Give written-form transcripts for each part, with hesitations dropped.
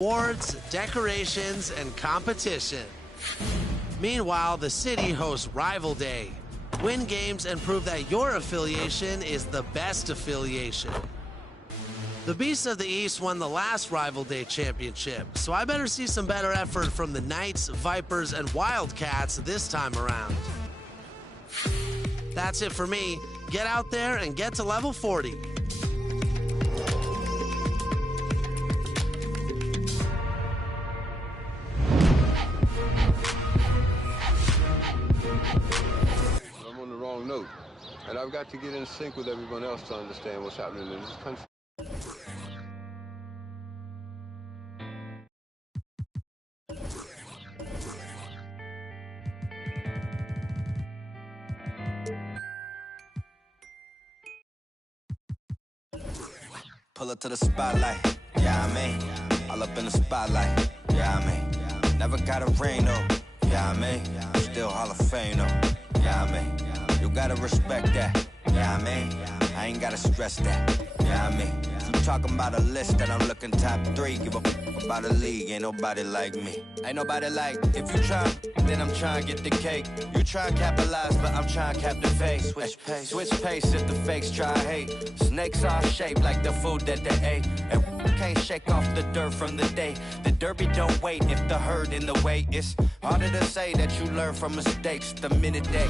Awards, decorations, and competition. Meanwhile, the city hosts Rival Day. Win games and prove that your affiliation is the best affiliation. The Beasts of the East won the last Rival Day championship, so I better see some better effort from the Knights, Vipers, and Wildcats this time around. That's it for me. Get out there and get to level 40. Note, and I've got to get in sync with everyone else to understand what's happening in this country. Pull up to the spotlight, yeah I mean, all up in the spotlight, yeah I mean, never got a ring though, yeah I mean, still Hall of Fame though, yeah I mean. You gotta respect that, yeah I mean, I ain't gotta stress that, yeah I mean. You talking about a list that I'm looking top 3, give a f about a league, ain't nobody like me. Ain't nobody like, if you try, then I'm trying to get the cake. You try to capitalize, but I'm trying to cap the face. Switch pace if the fakes try hate. Snakes are shaped like the food that they ate. And can't shake off the dirt from the day. The derby don't wait if the herd in the way. It's harder to say that you learn from mistakes the minute they.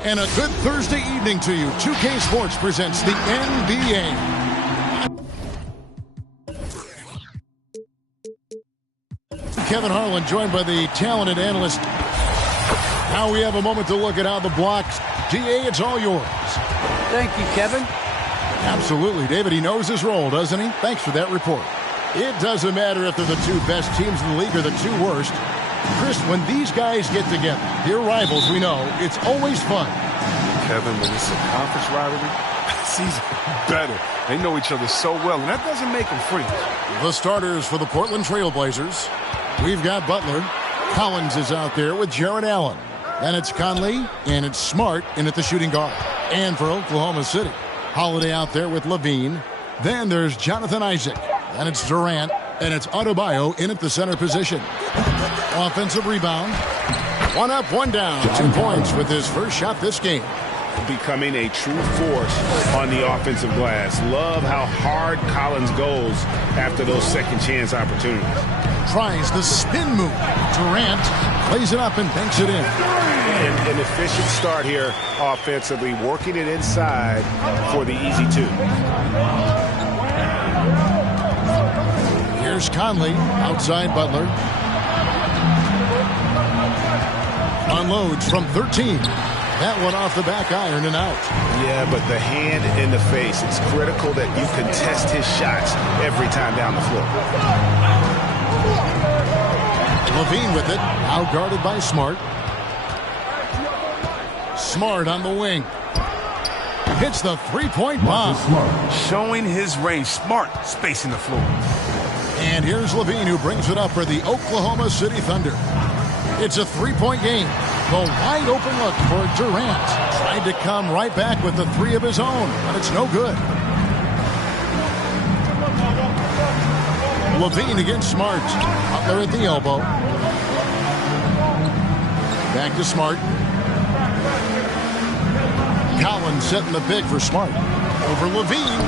And a good Thursday evening to you. 2K Sports presents the NBA. Kevin Harlan joined by the talented analyst. Now we have a moment to look at how the blocks. DA, it's all yours. Thank you, Kevin. Absolutely, David. He knows his role, doesn't he? Thanks for that report. It doesn't matter if they're the two best teams in the league or the two worst. Chris, when these guys get together, they're rivals, we know, it's always fun. Kevin, when it's a conference rivalry, it's even better. They know each other so well, and that doesn't make them friends. The starters for the Portland Trail Blazers. We've got Butler. Collins is out there with Jarrett Allen. Then it's Conley, and it's Smart in at the shooting guard. And for Oklahoma City, Holiday out there with Levine. Then there's Jonathan Isaac. Then it's Durant, and it's Adebayo in at the center position. Offensive rebound. One up, one down. 2 points with his first shot this game. Becoming a true force on the offensive glass. Love how hard Collins goes after those second chance opportunities. Tries the spin move. Durant plays it up and banks it in. An efficient start here offensively, working it inside for the easy 2. Here's Conley outside Butler. Unloads from 13. That one off the back iron and out. Yeah, but the hand in the face. It's critical that you contest his shots every time down the floor. Levine with it. Out guarded by Smart. Smart on the wing. Hits the three-point bomb. Showing his range. Smart spacing the floor. And here's Levine who brings it up for the Oklahoma City Thunder. It's a three-point game. The wide open look for Durant. Tried to come right back with the 3 of his own, but it's no good. Levine against Smart. Butler at the elbow. Back to Smart. Collins setting the big for Smart. Over Levine.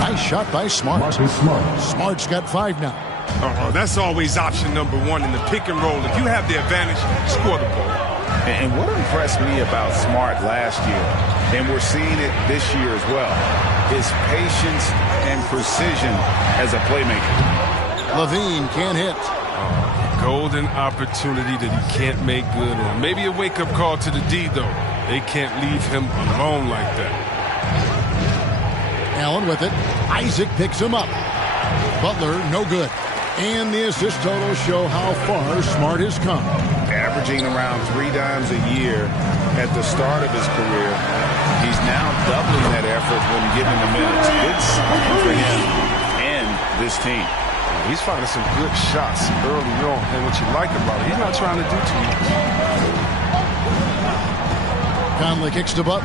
Nice shot by Smart. Smart's got 5 now. That's always option number 1 in the pick and roll. If you have the advantage, score the ball. And what impressed me about Smart last year, and we're seeing it this year as well, is patience and precision as a playmaker. Levine can't hit. Golden opportunity that he can't make good on. Maybe a wake-up call to the D, though. They can't leave him alone like that. Allen with it. Isaac picks him up. Butler, no good. And the assist totals show how far Smart has come. Averaging around 3 dimes a year at the start of his career. He's now doubling that effort when given the minutes. Good sign for him and this team. He's finding some good shots early on. And what you like about it, he's not trying to do too much. Conley kicks to Butler.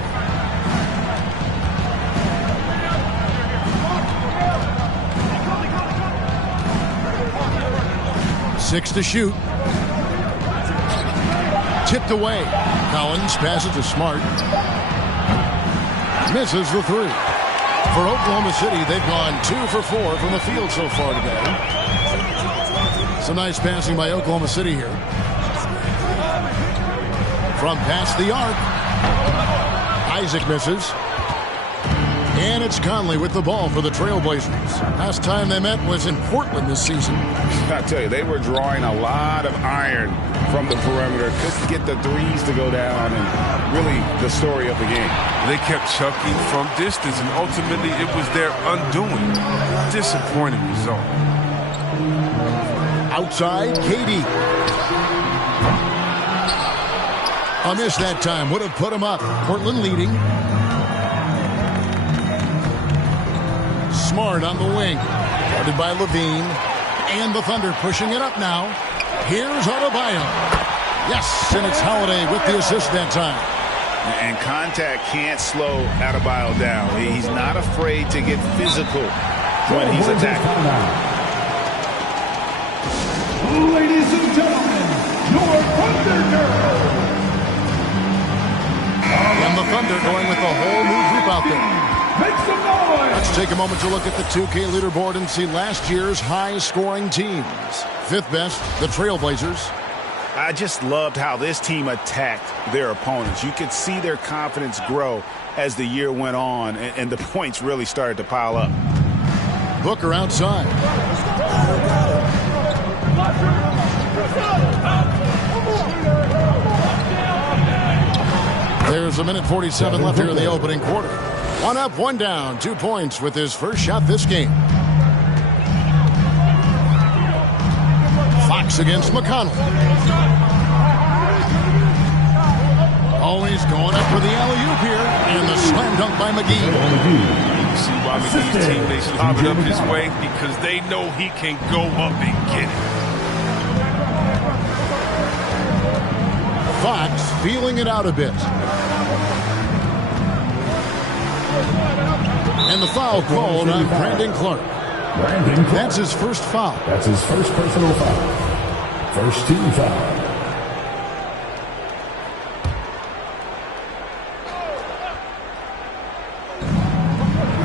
6 to shoot. Tipped away. Collins passes to Smart. Misses the 3. For Oklahoma City, they've gone 2 for 4 from the field so far today. Some nice passing by Oklahoma City here. From past the arc. Isaac misses. And it's Conley with the ball for the Trailblazers. Last time they met was in Portland this season. I tell you, they were drawing a lot of iron from the perimeter. Couldn't get the threes to go down, and really the story of the game. They kept chucking from distance, and ultimately it was their undoing. Disappointing result. Outside, KD. A miss that time would have put him up. Portland leading. Smart on the wing. Guarded by Levine. And the Thunder pushing it up now. Here's Adebayo. Yes, and it's Holiday with the assist that time. And contact can't slow Adebayo down. He's not afraid to get physical when he's attacking. Ladies and gentlemen, your Thunder Girls. And the Thunder going with a whole new group out there. Make some noise! Let's take a moment to look at the 2K leaderboard and see last year's high-scoring teams. 5th best, the Trailblazers. I just loved how this team attacked their opponents. You could see their confidence grow as the year went on, and the points really started to pile up. Booker outside. There's 1:47 left here in the opening quarter. 1 up, 1 down, 2 points with his first shot this game. Fox against McConnell. Always going up for the alley-oop here. And the slam dunk by McGee. You see why McGee's teammates lob it up his way? Because they know he can go up and get it. Fox feeling it out a bit. And the foul called on Brandon Clark. That's his first foul. That's his first personal foul. First team foul.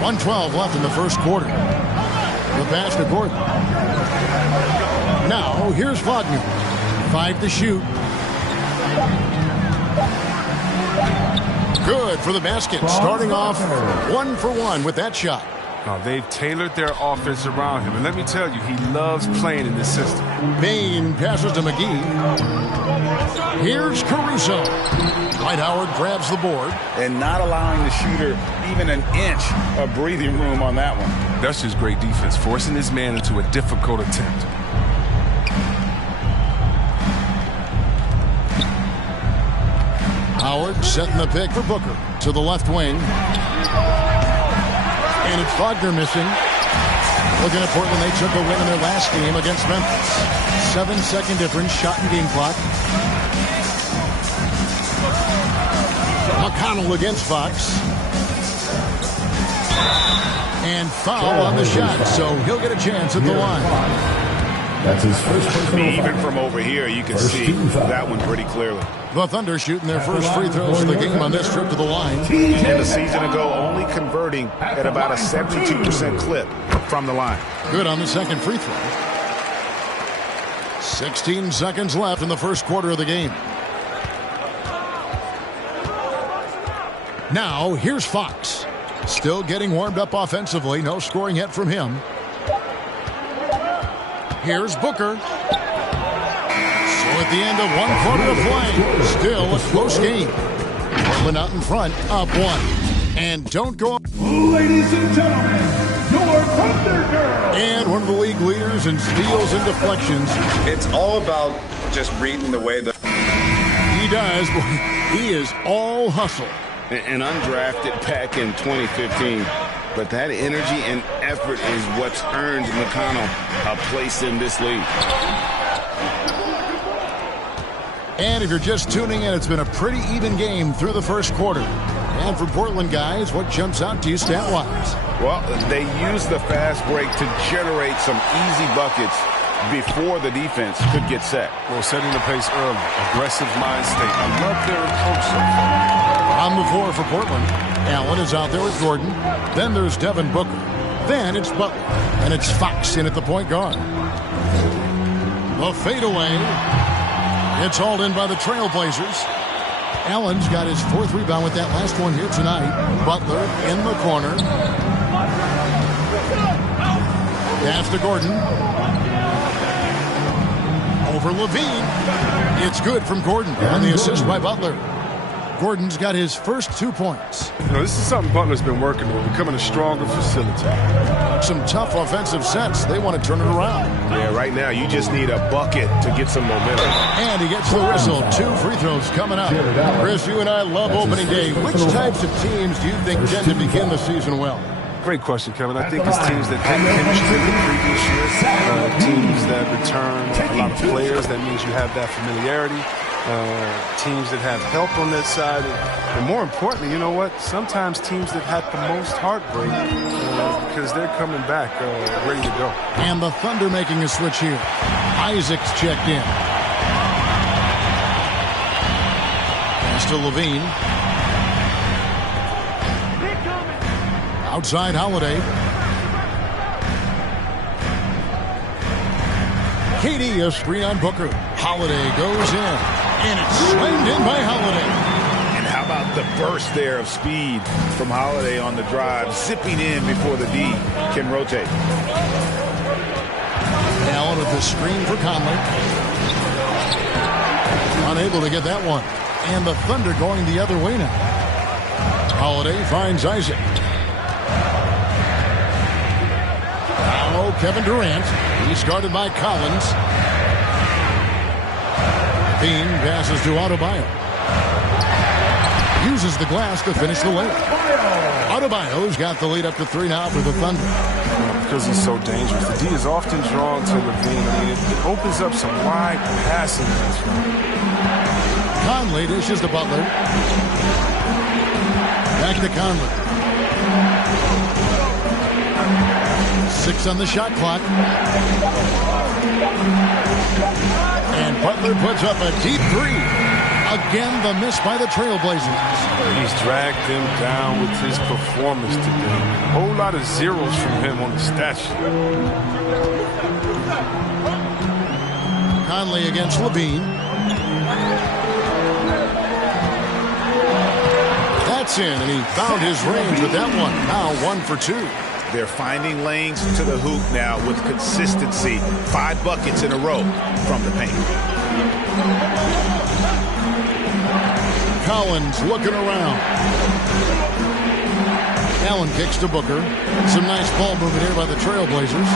.112 left in the first quarter. The pass to Gordon. Now, here's Wagner. 5 to shoot. Good for the basket. Starting off 1 for 1 with that shot. They've tailored their offense around him. And let me tell you, he loves playing in this system. Bain passes to McGee. Here's Caruso. Dwight Howard grabs the board. And not allowing the shooter even an inch of breathing room on that one. That's just great defense, forcing his man into a difficult attempt. Howard setting the pick for Booker to the left wing. And it's Wagner missing. Looking at Portland, they took a win in their last game against Memphis. 7-second difference, shot and game clock. McConnell against Fox. And foul on the shot, so he'll get a chance at the line. That's his first personal foul. Even from over here, you can see that one pretty clearly. The Thunder shooting their first free throws of the game on this trip to the line. And a season ago, only converting at about a 72% clip from the line. Good on the second free throw. 16 seconds left in the first quarter of the game. Now, here's Fox. Still getting warmed up offensively. No scoring yet from him. Here's Booker. So at the end of 1 quarter of play, still a close game. Portland out in front, up 1. And don't go up. Ladies and gentlemen, your Thunder Girls. And one of the league leaders in steals and deflections. It's all about just reading the way that He does. He is all hustle. And undrafted back in 2015. But that energy and effort is what's earned McConnell a place in this league. And if you're just tuning in, it's been a pretty even game through the first quarter. And for Portland guys, what jumps out to you stat-wise? Well, they use the fast break to generate some easy buckets before the defense could get set. Well, setting the pace early, aggressive mind state. I love their approach so far. On the floor for Portland, Allen is out there with Gordon. Then there's Devin Booker. Then it's Butler. And it's Fox in at the point guard. The fadeaway. It's hauled in by the Trailblazers. Allen's got his 4th rebound with that last one here tonight. Butler in the corner. Pass to Gordon. Over Levine. It's good from Gordon. And the assist by Butler. Gordon's got his first 2 points. You know, this is something Butler's been working on, becoming a stronger facilitator. Some tough offensive sets. They want to turn it around. Yeah, right now you just need a bucket to get some momentum. And he gets the whistle. 2 free throws coming up. Chris, you and I love opening day. Which types of teams do you think tend to begin the season well? Great question, Kevin. I think it's teams that had chemistry the previous year, teams that return a lot of players. That means you have that familiarity. Teams that have help on their side. And more importantly, you know what? Sometimes teams that had the most heartbreak because they're coming back ready to go. And the Thunder making a switch here. Isaac's checked in. Pass to Levine. Outside Holiday. KD a screen on Booker. Holiday goes in. And it's slammed in by Holiday. And how about the burst there of speed from Holiday on the drive, zipping in before the D can rotate. Allen with the screen for Conley. Unable to get that one. And the Thunder going the other way now. Holiday finds Isaac. Now Kevin Durant. He's guarded by Collins. Bean passes to Adebayo. Uses the glass to finish the layup. Adebayo's got the lead up to 3 now for the Thunder. Because he's so dangerous. The D is often drawn to Levine. I mean, it opens up some wide passing. Conley dishes to Butler. Back to Conley. 6 on the shot clock. And Butler puts up a deep 3. Again, the miss by the Trailblazers. He's dragged them down with his performance today. A whole lot of zeros from him on the stat sheet. Conley against Levine. That's in, and he found his range with that one. Now 1 for 2. They're finding lanes to the hoop now with consistency. 5 buckets in a row from the paint. Collins looking around. Allen kicks to Booker. Some nice ball movement here by the Trailblazers.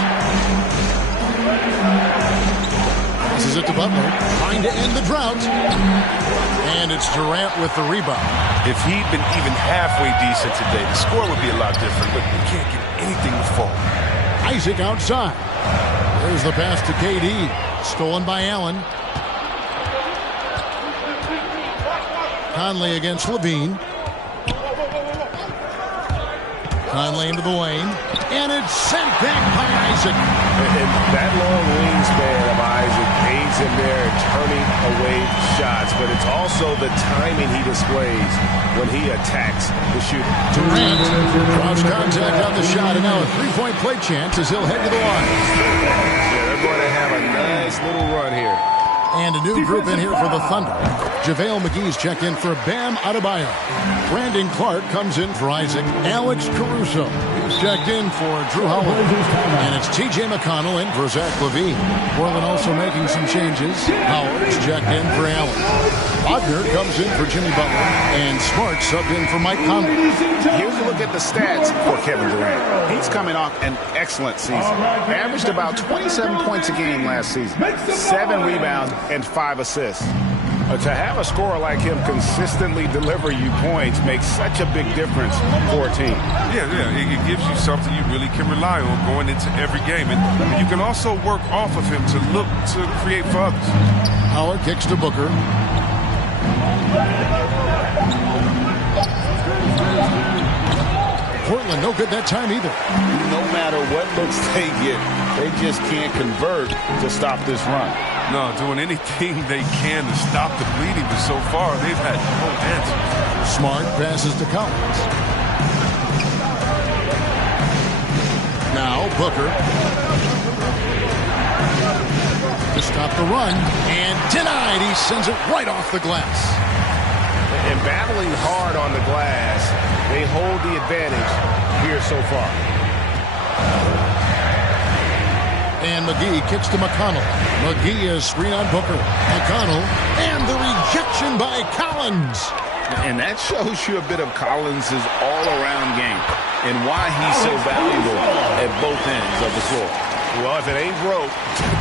Passes it to Butler. Trying to end the drought. And it's Durant with the rebound. If he'd been even halfway decent today, the score would be a lot different, but he can't get anything to fall. Isaac outside. There's the pass to KD. Stolen by Allen. Conley against Levine. Conley into the lane. And it's sent back by Isaac. And that long wingspan of Isaac aids him there in turning away shots, but it's also the timing he displays when he attacks the shooter. Durant draws contact on the shot, and now a 3-point play chance as he'll head to the line. Yeah, they're going to have a nice little run here. And a new group in here for the Thunder. JaVale McGee's checked in for Bam Adebayo. Brandon Clark comes in for Isaac. Alex Caruso is checked in for Drew Howard. And it's T.J. McConnell in for Zach LaVine. Portland also making some changes. Howard's checked in for Allen. Wagner comes in for Jimmy Butler. And Smart subbed in for Mike Conley. Here's a look at the stats for Kevin Durant. He's coming off an excellent season. Averaged about 27 points a game last season. 7 rebounds and 5 assists. To have a scorer like him consistently deliver you points makes such a big difference for a team. Yeah, it gives you something you really can rely on going into every game. And you can also work off of him to look to create for others. Howard kicks to Booker. Portland no good that time either. No matter what looks they get, They just can't convert to stop this run. No, doing anything they can to stop the bleeding, but so far they've had no answers. Smart passes to Collins. Now Booker. To stop the run, and denied. He sends it right off the glass. And battling hard on the glass, they hold the advantage here so far. And McGee kicks to McConnell. McGee is screen on Booker. McConnell, and the rejection by Collins. And that shows you a bit of Collins' all-around game and why he's so valuable at both ends of the floor. Well, if it ain't broke,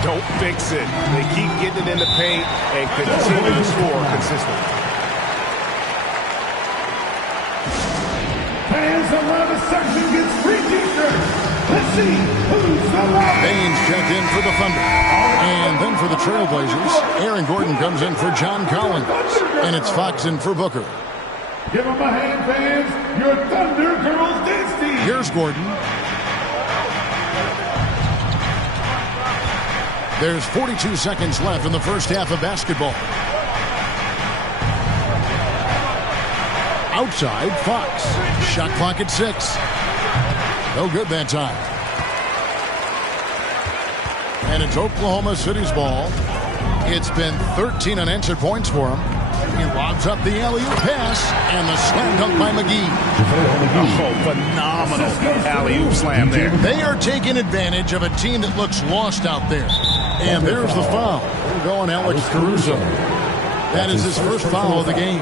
don't fix it. They keep getting it in the paint and continue to score consistently. Fans around the section gets free t-shirts. Let's see who's the loudest. Baines checked in for the Thunder. And then for the Trailblazers, Aaron Gordon comes in for John Collins. And it's Fox in for Booker. Give them a hand, fans. Your Thunder Girls dance team. Here's Gordon. There's 42 seconds left in the first half of basketball. Outside, Fox. Shot clock at 6. No good that time. And it's Oklahoma City's ball. It's been 13 unanswered points for him. He lobs up the alley-oop pass, and the slam dunk by McGee. Oh, phenomenal alley-oop slam there. They are taking advantage of a team that looks lost out there. And there's the foul. We're going Alex Caruso. That is his first foul of the game.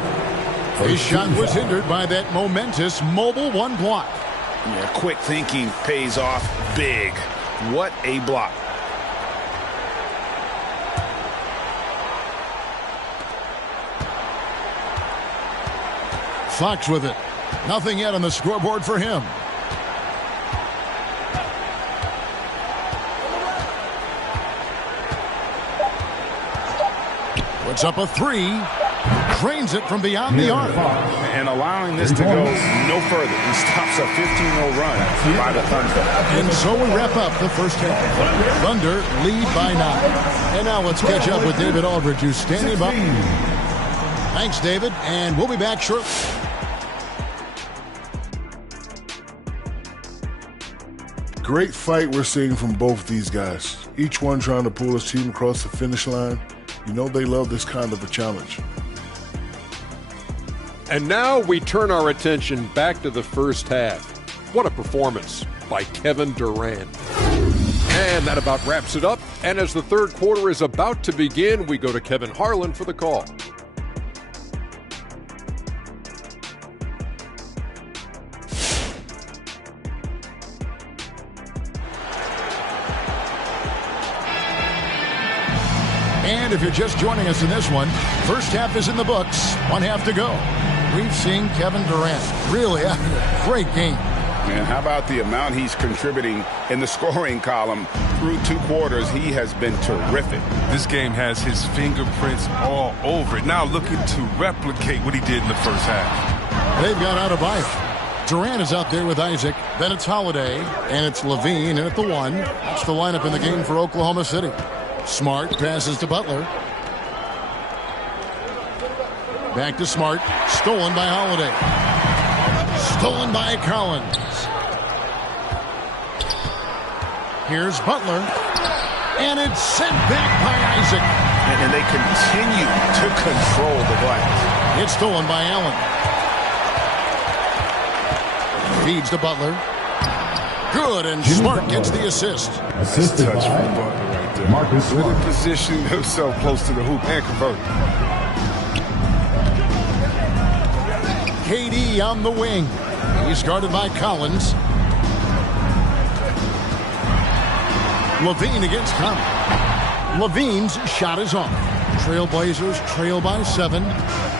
His shot was hindered by that momentous mobile one block. Yeah, quick thinking pays off big. What a block. Fox with it. Nothing yet on the scoreboard for him. Puts up a 3. Drains it from beyond the arc. And allowing this to go no further. He stops a 15-0 run by the Thunder. And so we wrap up the first half. Thunder lead by 9. And now let's catch up with David Aldridge, who's standing by. Thanks, David, and we'll be back shortly. Great fight we're seeing from both these guys. Each one trying to pull his team across the finish line. You know they love this kind of a challenge. And now we turn our attention back to the first half. What a performance by Kevin Durant. And that about wraps it up. And as the third quarter is about to begin, we go to Kevin Harlan for the call. And if you're just joining us in this one, first half is in the books. 1 half to go. We've seen Kevin Durant really have a great game. And how about the amount he's contributing in the scoring column through 2 quarters? He has been terrific. This game has his fingerprints all over it. Now looking to replicate what he did in the first half. They've got Adebayo. Durant is out there with Isaac. Then it's Holiday. And it's Levine in at the 1. That's the lineup in the game for Oklahoma City. Smart passes to Butler. Back to Smart. Stolen by Holiday. Stolen by Collins. Here's Butler. And it's sent back by Isaac. And they continue to control the glass. It's stolen by Allen. Feeds to Butler. Good, and Smart gets the assist. Assisted touch from Butler right there. Marcus really positioning himself close to the hoop and converting. KD on the wing. He's guarded by Collins. Levine against Collins. Levine's shot is off. Trailblazers trail by 7.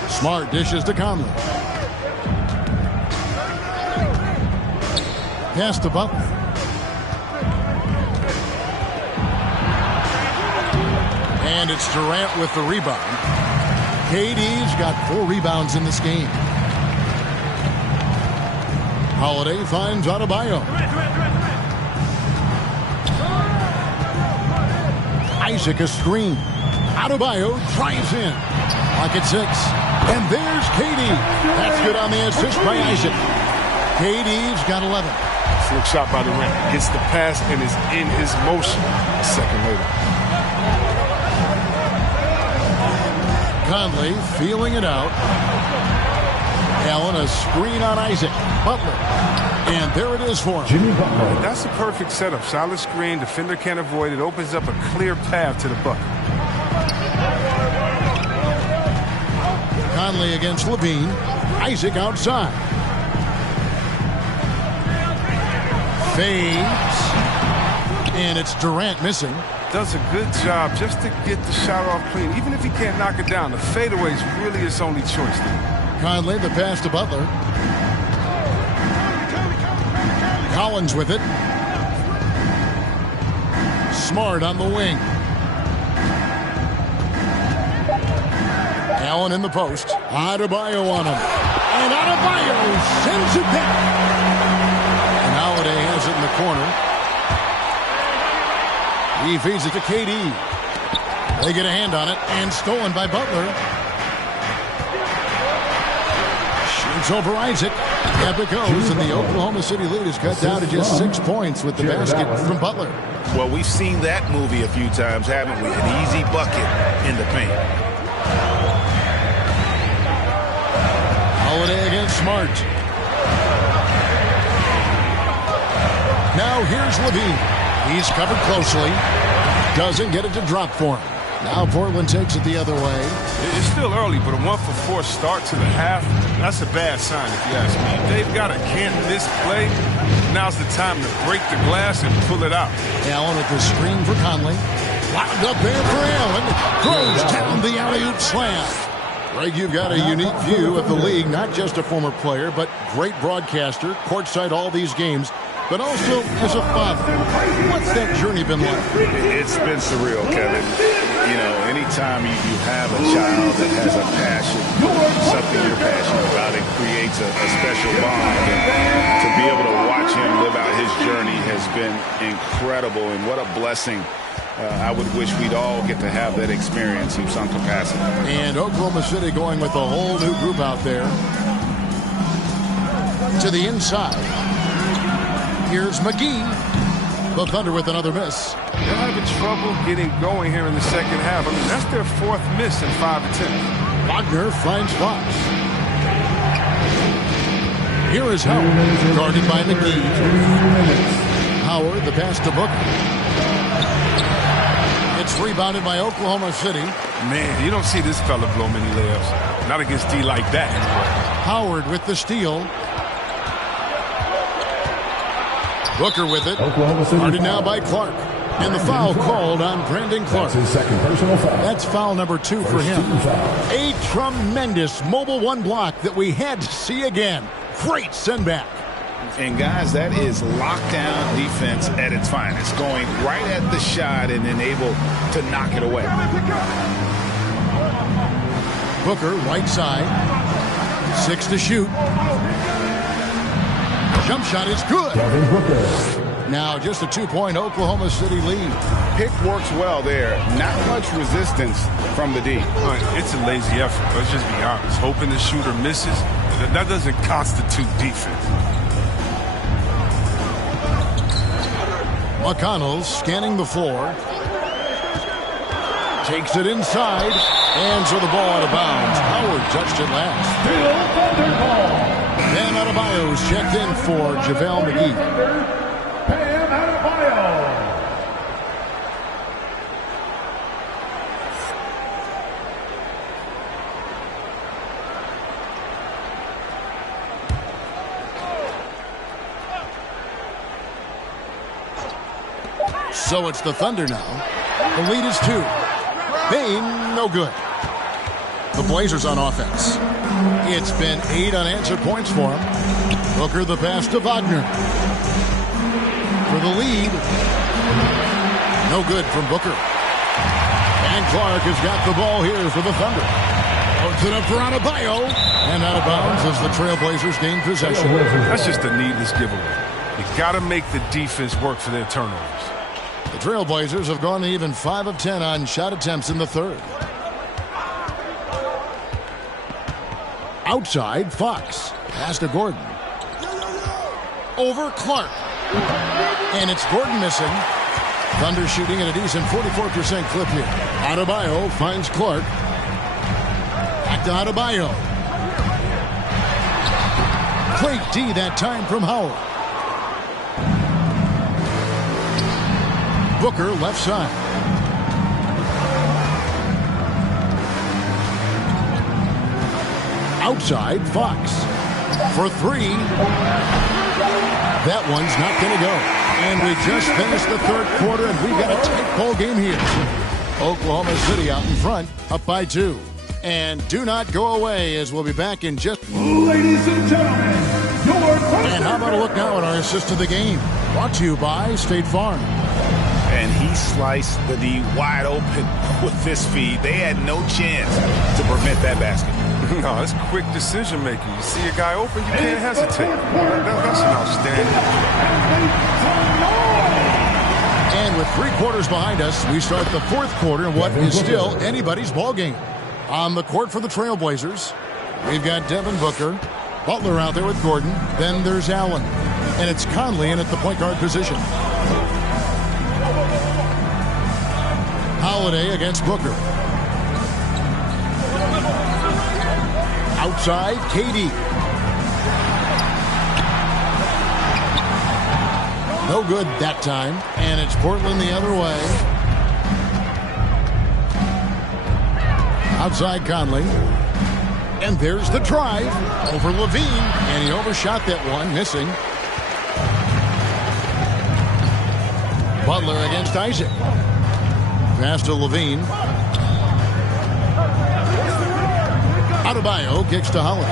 Smart dishes to Conley. Pass to Butler. And it's Durant with the rebound. KD's got 4 rebounds in this game. Holiday finds Adebayo. Isaac a screen. Adebayo drives in. Lock at 6. And there's KD. That's good on the assist by Isaac. KD's got 11. Slick shot by Durant. Gets the pass and is in his motion a second later. Conley feeling it out. Allen a screen on Isaac. Butler. And there it is for him. That's a perfect setup. Solid screen. Defender can't avoid it. Opens up a clear path to the bucket. Conley against Levine. Isaac outside. Fades. And it's Durant missing. Does a good job just to get the shot off clean. Even if he can't knock it down, the fadeaway is really his only choice there. Conley, the pass to Butler. Collins with it. Smart on the wing. Allen in the post. Adebayo on him. And Adebayo sends it back. And Holiday has it in the corner. He feeds it to KD. They get a hand on it and stolen by Butler. Shoots over Isaac. Up it goes, and the Oklahoma City lead is cut down to just 6 points with the basket from Butler. Well, we've seen that movie a few times, haven't we? An easy bucket in the paint. Holiday against Smart. Now here's Levine. He's covered closely. Doesn't get it to drop for him. Now Portland takes it the other way. It's still early, but a 1-for-4 start to the half, that's a bad sign if you ask me. If they've got a can't-miss play, now's the time to break the glass and pull it out. Allen with the screen for Conley. Locked up there for Allen. Throws down the alley-oop slam. Greg, you've got a unique view of the league, not just a former player, but great broadcaster, courtside all these games, but also as a father. What's that journey been like? It's been surreal, Kevin. You know, anytime you have a child that has a passion, something you're passionate about, it creates a special bond. And to be able to watch him live out his journey has been incredible, and what a blessing. I would wish we'd all get to have that experience in some capacity. And Oklahoma City going with a whole new group out there. To the inside. Here's McGee. The Thunder with another miss. They're having trouble getting going here in the second half. I mean, that's their 4th miss in 5 attempts. Wagner finds Fox. Here is Howard, guarded by McGee. Howard, the pass to Booker. It's rebounded by Oklahoma City. Man, you don't see this fella blow many layups. Not against D like that, anyway. Howard with the steal. Booker with it. Guarded now by Clark. And the foul called on Brandon Clark. That's his second personal foul. That's foul number 2 for him. A tremendous mobile 1 block that we had to see again. Great send back. And guys, that is lockdown defense at its finest. Going right at the shot and then able to knock it away. Booker, right side. 6 to shoot. Jump shot is good. Now just a 2-point Oklahoma City lead. Pick works well there. Not much resistance from the D. It's a lazy effort. Let's just be honest. Hoping the shooter misses, that doesn't constitute defense. McConnell scanning the floor. Takes it inside. And so the ball out of bounds. Howard touched it last. Bam Adebayo's checked in for JaVale McGee. Bam Adebayo. So it's the Thunder now. The lead is 2. Payne, no good. The Blazers on offense. It's been 8 unanswered points for him. Booker the pass to Wagner. For the lead. No good from Booker. And Clark has got the ball here for the Thunder. Puts it up for Adebayo. And out of bounds as the Trailblazers gain possession. That's just a needless giveaway. You got to make the defense work for their turnovers. The Trailblazers have gone even 5 of 10 on shot attempts in the third. Outside, Fox. Pass to Gordon. Over Clark. And it's Gordon missing. Thunder shooting at a decent 44% clip here. Adebayo finds Clark. Back to Adebayo. Great D that time from Howard. Booker left side. Outside, Fox. For three. That one's not going to go. And we just finished the third quarter, and we've got a tight ball game here. Oklahoma City out in front, up by 2. And do not go away, as we'll be back in just... Ladies and gentlemen, your... And how about a look now at our assist of the game? Brought to you by State Farm. And he sliced the D wide open with this feed. They had no chance to prevent that basket. No, it's quick decision making. You see a guy open, you can't hesitate. That's an outstanding. And with 3 quarters behind us, we start the fourth quarter in what is still anybody's ball game. On the court for the Trailblazers, we've got Devin Booker, Butler out there with Gordon. Then there's Allen, and it's Conley in at the point guard position. Holiday against Booker. Outside, KD. No good that time, and it's Portland the other way. Outside Conley. And there's the drive over Levine, and he overshot that one, missing. Butler against Isaac. Pass to Levine. Adebayo kicks to Holiday.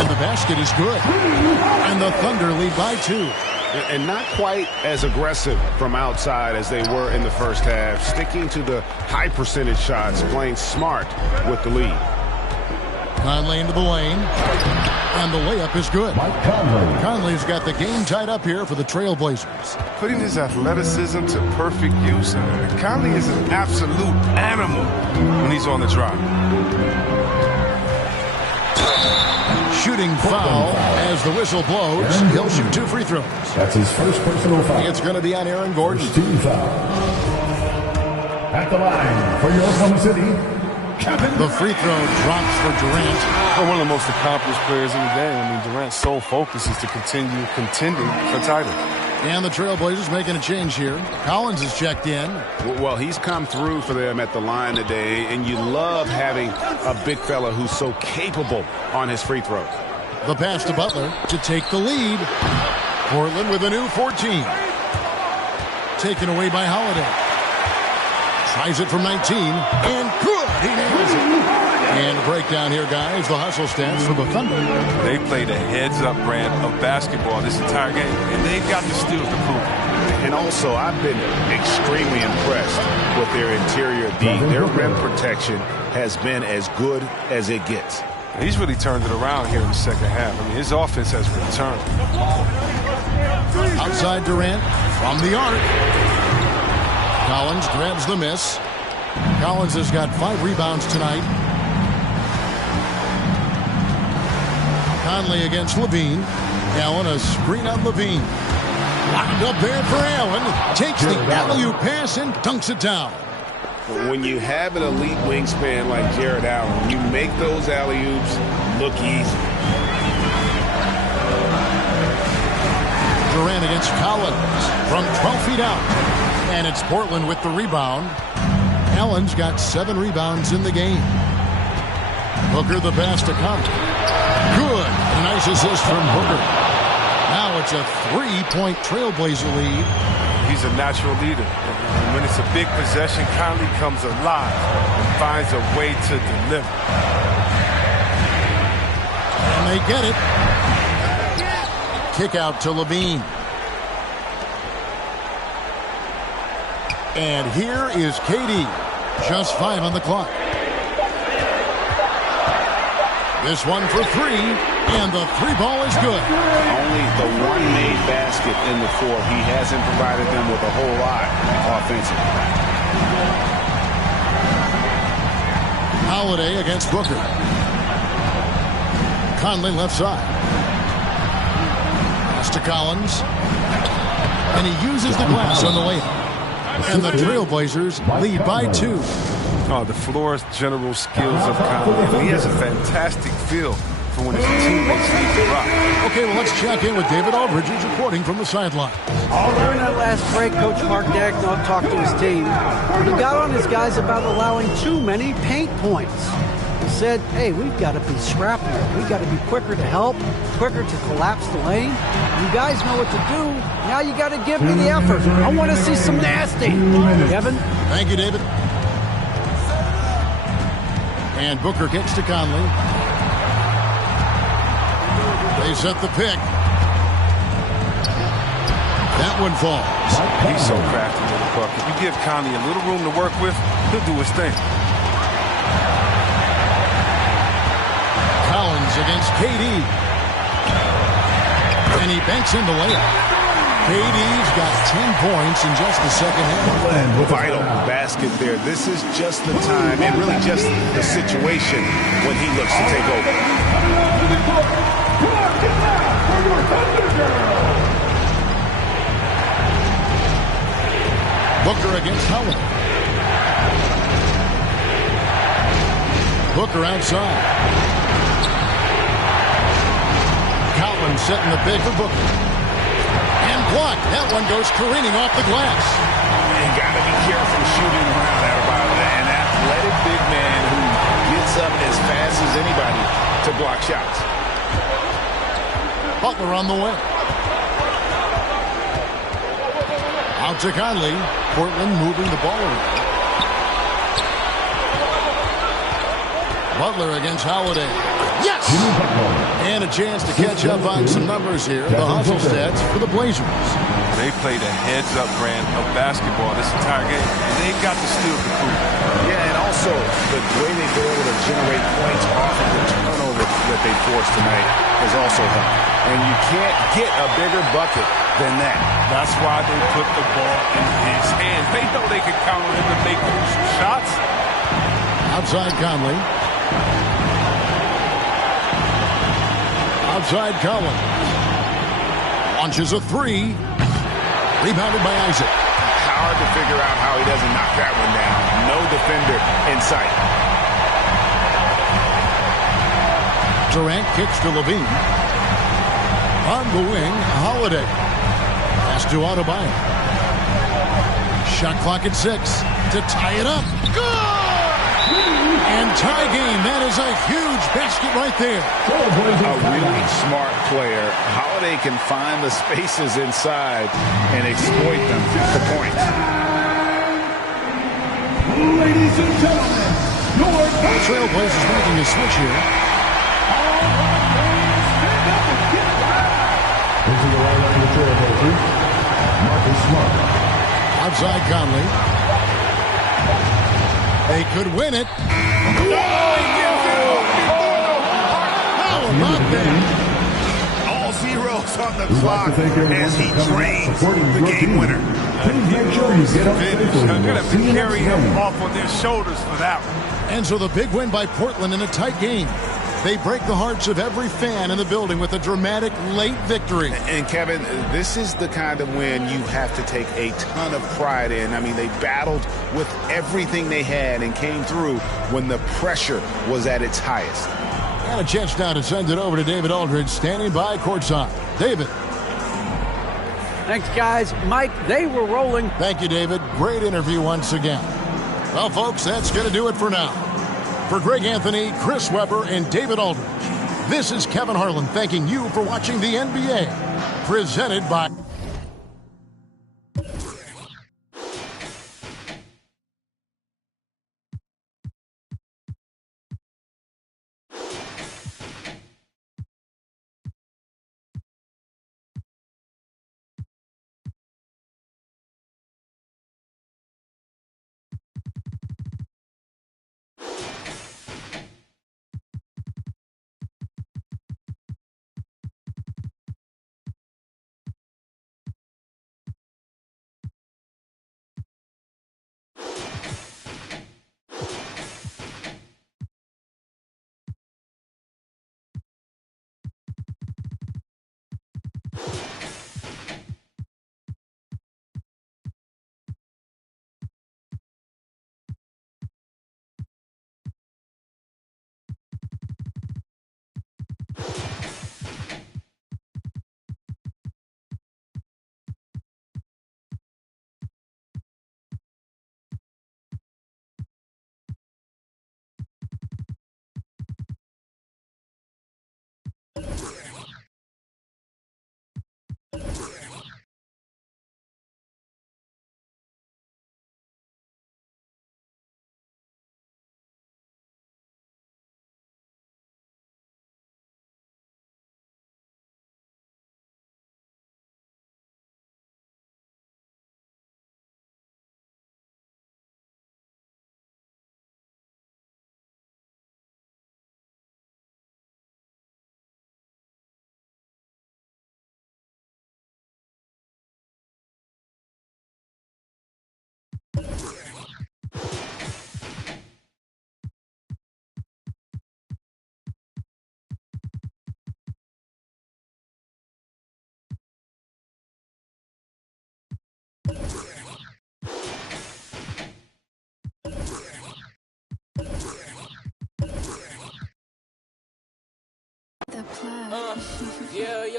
And the basket is good. And the Thunder lead by 2. And not quite as aggressive from outside as they were in the first half. Sticking to the high percentage shots, playing smart with the lead. Conley into the lane. And the layup is good. Conley's got the game tied up here for the Trailblazers. Putting his athleticism to perfect use. Conley is an absolute animal when he's on the drive. Shooting foul as the whistle blows. He'll shoot 2 free throws. That's his first personal foul. It's going to be on Aaron Gordon. First team foul. At the line for your Oklahoma City, Kevin. The free throw drops for Durant. One of the most accomplished players in the game. I mean, Durant's sole focus is to continue contending for titles. And the Trailblazers making a change here. Collins is checked in. Well, he's come through for them at the line today, and you love having a big fella who's so capable on his free throws. The pass to Butler to take the lead. Portland with a new 14. Taken away by Holiday. Tries it from 19, and good! He nails it. And a breakdown here, guys. The hustle stats for the Thunder. They played a heads-up brand of basketball this entire game, and they've got the steals to prove it. And also, I've been extremely impressed with their interior D. Their rim protection has been as good as it gets. He's really turned it around here in the second half. I mean, his offense has returned. Outside Durant from the arc. Collins grabs the miss. Collins has got 5 rebounds tonight. Conley against Levine. Allen, a screen on Levine. Lined up there for Allen. Takes the alley-oop pass and dunks it down. When you have an elite wingspan like Jared Allen, you make those alley-oops look easy. Durant against Collins from 12 feet out. And it's Portland with the rebound. Allen's got 7 rebounds in the game. Booker the pass to Conley. Good. A nice assist from Booker. Now it's a 3-point Trailblazer lead. He's a natural leader. And when it's a big possession, Conley comes alive and finds a way to deliver. And they get it. Kick out to Levine. And here is KD. Just 5 on the clock. This one for 3. And the three ball is good. Only the one made basket in the fourth. He hasn't provided them with a whole lot offensively. Holiday against Booker. Conley left side. Pass to Collins. And he uses the glass on the layup. And the Trailblazers lead by 2. Oh, the floor's general skills of Conley. He has a fantastic feel for when his teammates need to rock. Okay, well, let's check in with David Aldridge, who's reporting from the sideline. During that last break, Coach Mark Daigneault talked to his team. He got on his guys about allowing too many paint points. He said, hey, we've got to be scrappier. We've got to be quicker to help, quicker to collapse the lane. You guys know what to do. Now you got to give me the effort. I want to see some nasty. Kevin? Thank you, David. And Booker kicks to Conley. They set the pick. That one falls. He's so crafty with the puck. If you give Conley a little room to work with, he'll do his thing. Collins against KD. And he banks in the layup. KD's got 10 points in just the second half. Vital basket there. This is just the time and really just the situation when he looks to take over. Booker against Howard. Booker outside. Collins setting the pick for Booker. And blocked. That one goes careening off the glass. You got to be careful shooting around that about an athletic big man who gets up as fast as anybody to block shots. Butler on the way. Out to Conley. Portland moving the ball around. Butler against Holiday. Yes! And a chance to catch up on some numbers here. The hustle stats for the Blazers. They played a heads-up brand of basketball this entire game, and they got the steal to prove it. Yeah, and also the way they've been able to generate points off of the turnover that they forced tonight has also helped. And you can't get a bigger bucket than that. That's why they put the ball in his hands. They know they can count on him to make crucial shots. Outside Conley. Outside Collins. Launches a three. Rebounded by Isaac. Hard to figure out how he doesn't knock that one down. No defender in sight. Durant kicks to Levine. On the wing, Holiday. Pass to Adebayo. Shot clock at 6 to tie it up. Good! And tie game. That is a huge basket right there. A really smart player. Holiday can find the spaces inside and exploit them for points. Ladies and gentlemen, The Trailblazers making a switch here. into the lineup for the Trailblazers, Marcus Smart. Outside Conley. They could win it. How about that? All zeros on the clock as he drains the game winner. Please make sure you get up safely. I'm going See to you carry next him game. off on their shoulders for that one. And so the big win by Portland in a tight game. They break the hearts of every fan in the building with a dramatic late victory. And Kevin, this is the kind of win you have to take a ton of pride in. I mean, they battled with everything they had and came through when the pressure was at its highest. And a chance now to send it over to David Aldridge, standing by courtside. David. Thanks, guys. Mike, they were rolling. Thank you, David. Great interview once again. Well, folks, that's going to do it for now. For Greg Anthony, Chris Webber, and David Aldridge, this is Kevin Harlan thanking you for watching the NBA, presented by...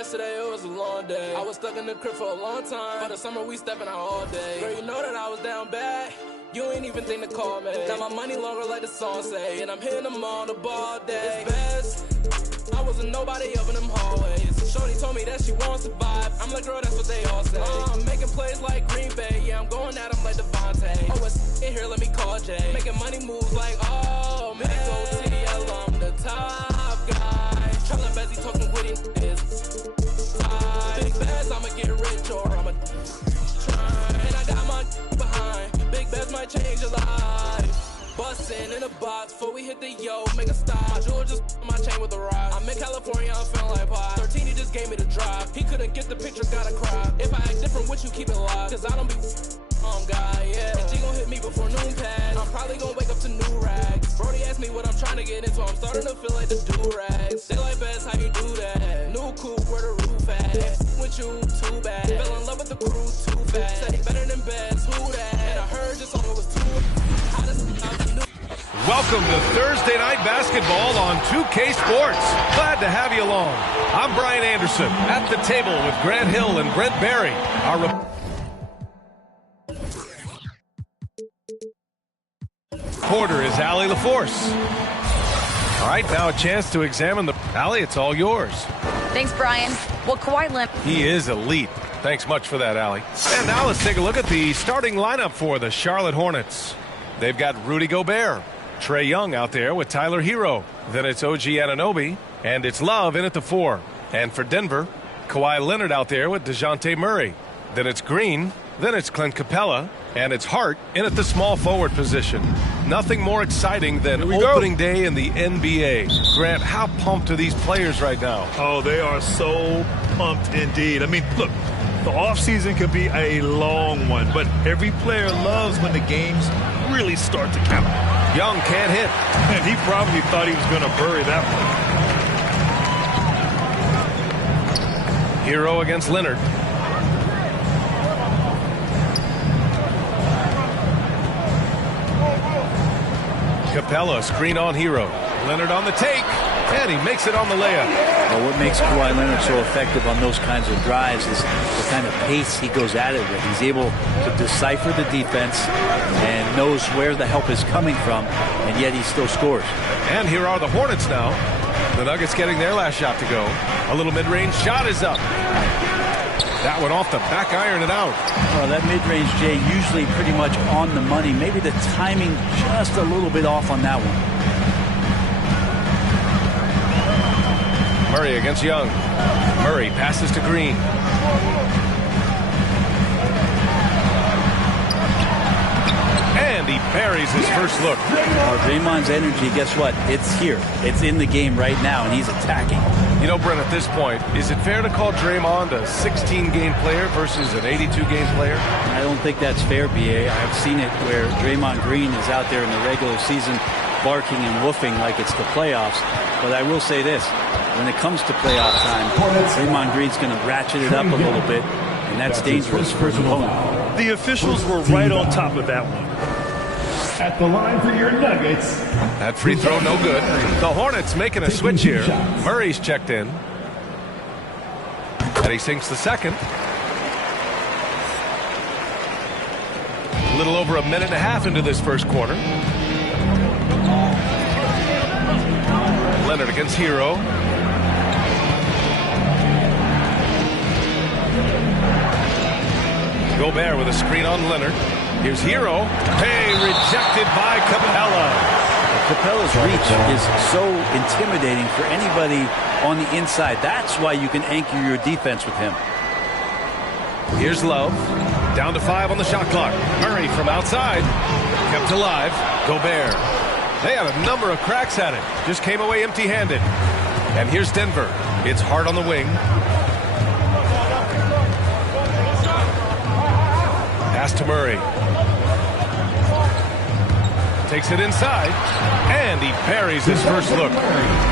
Yesterday it was a long day. I was stuck in the crib for a long time. For the summer we stepping out all day. Girl, you know that I was down bad. You ain't even think to call me. Now my money longer like the song say. And I'm hitting them on the ball day. It's best. I wasn't nobody up in them hallways. Shorty told me that she wants to vibe. I'm like, girl, that's what they all say. I'm making plays like Green Bay. Yeah, I'm going at them like Devontae. Oh, it's in here, let me call Jay. Making money moves like, oh, man. Go TL, I'm the top guy. Traveling busy, talking witty is tight. Big bass, I'ma get rich or I'ma try. And I got my behind. Big bass might change your life. Bustin' in a box before we hit the yo, make a stop. My jeweler just my chain with the rock. I'm in California, I'm feeling like pie. 13, he just gave me the drop. He couldn't get the picture, gotta cry. If I act different with you, keep it locked. Cause I don't be guy, yeah. And she gon' hit me before noon pass. I'm probably gon' wake up to new rags. Brody asked me what I'm trying to get into. I'm starting to feel like the do-rags. They like best, how you do that? New coupe, where the roof at? With you, too bad. Fell in love with the crew, too fast. Said he better than best, who that? And I heard your song was too hot as Welcome to Thursday Night Basketball on 2K Sports. Glad to have you along. I'm Brian Anderson at the table with Grant Hill and Brent Barry. Our reporter is Allie LaForce. All right, now a chance to examine the... Allie, it's all yours. Thanks, Brian. Well, Kawhi Leonard... He is elite. Thanks much for that, Allie. And now let's take a look at the starting lineup for the Charlotte Hornets. They've got Rudy Gobert, Trae Young out there with Tyler Hero. Then it's OG Anunoby, and it's Love in at the 4. And for Denver, Kawhi Leonard out there with DeJounte Murray. Then it's Green, then it's Clint Capella, and it's Hart in at the small forward position. Nothing more exciting than opening day in the NBA. Grant, how pumped are these players right now? Oh, they are so pumped indeed. I mean, look, the offseason could be a long one, but every player loves when the games really start to count. Young can't hit. And he probably thought he was going to bury that one. Hero against Leonard. Capella, screen on Hero. Leonard on the take, and he makes it on the layup. Well, what makes Kawhi Leonard so effective on those kinds of drives is the kind of pace he goes at it with. He's able to decipher the defense and knows where the help is coming from, and yet he still scores. And here are the Hornets now. The Nuggets getting their last shot to go. A little mid-range shot is up. That one off the back iron and out. Well, that mid-range, Jay, usually pretty much on the money. Maybe the timing just a little bit off on that one. Murray against Young. Murray passes to Green. And he buries his first look. Well, Draymond's energy, guess what? It's here. It's in the game right now, and he's attacking. You know, Brent, at this point, is it fair to call Draymond a 16-game player versus an 82-game player? I don't think that's fair, B.A. I've seen it where Draymond Green is out there in the regular season barking and woofing like it's the playoffs. But I will say this. When it comes to playoff time, Draymond Green's going to ratchet it up a little bit, and that's dangerous for his opponent. The officials were right on top of that one. At the line for your Nuggets. That free throw no good. The Hornets making a switch here. Murray's checked in. And he sinks the second. A little over a minute and a half into this first quarter. Leonard against Hero. Gobert with a screen on Leonard. Here's Hero. Hey, rejected by Capella. Capella's reach is so intimidating for anybody on the inside. That's why you can anchor your defense with him. Here's Love. Down to 5 on the shot clock. Murray from outside. Kept alive. Gobert. They had a number of cracks at it. Just came away empty-handed. And here's Denver. It's Hart on the wing. Pass to Murray. Takes it inside, and he buries his first look.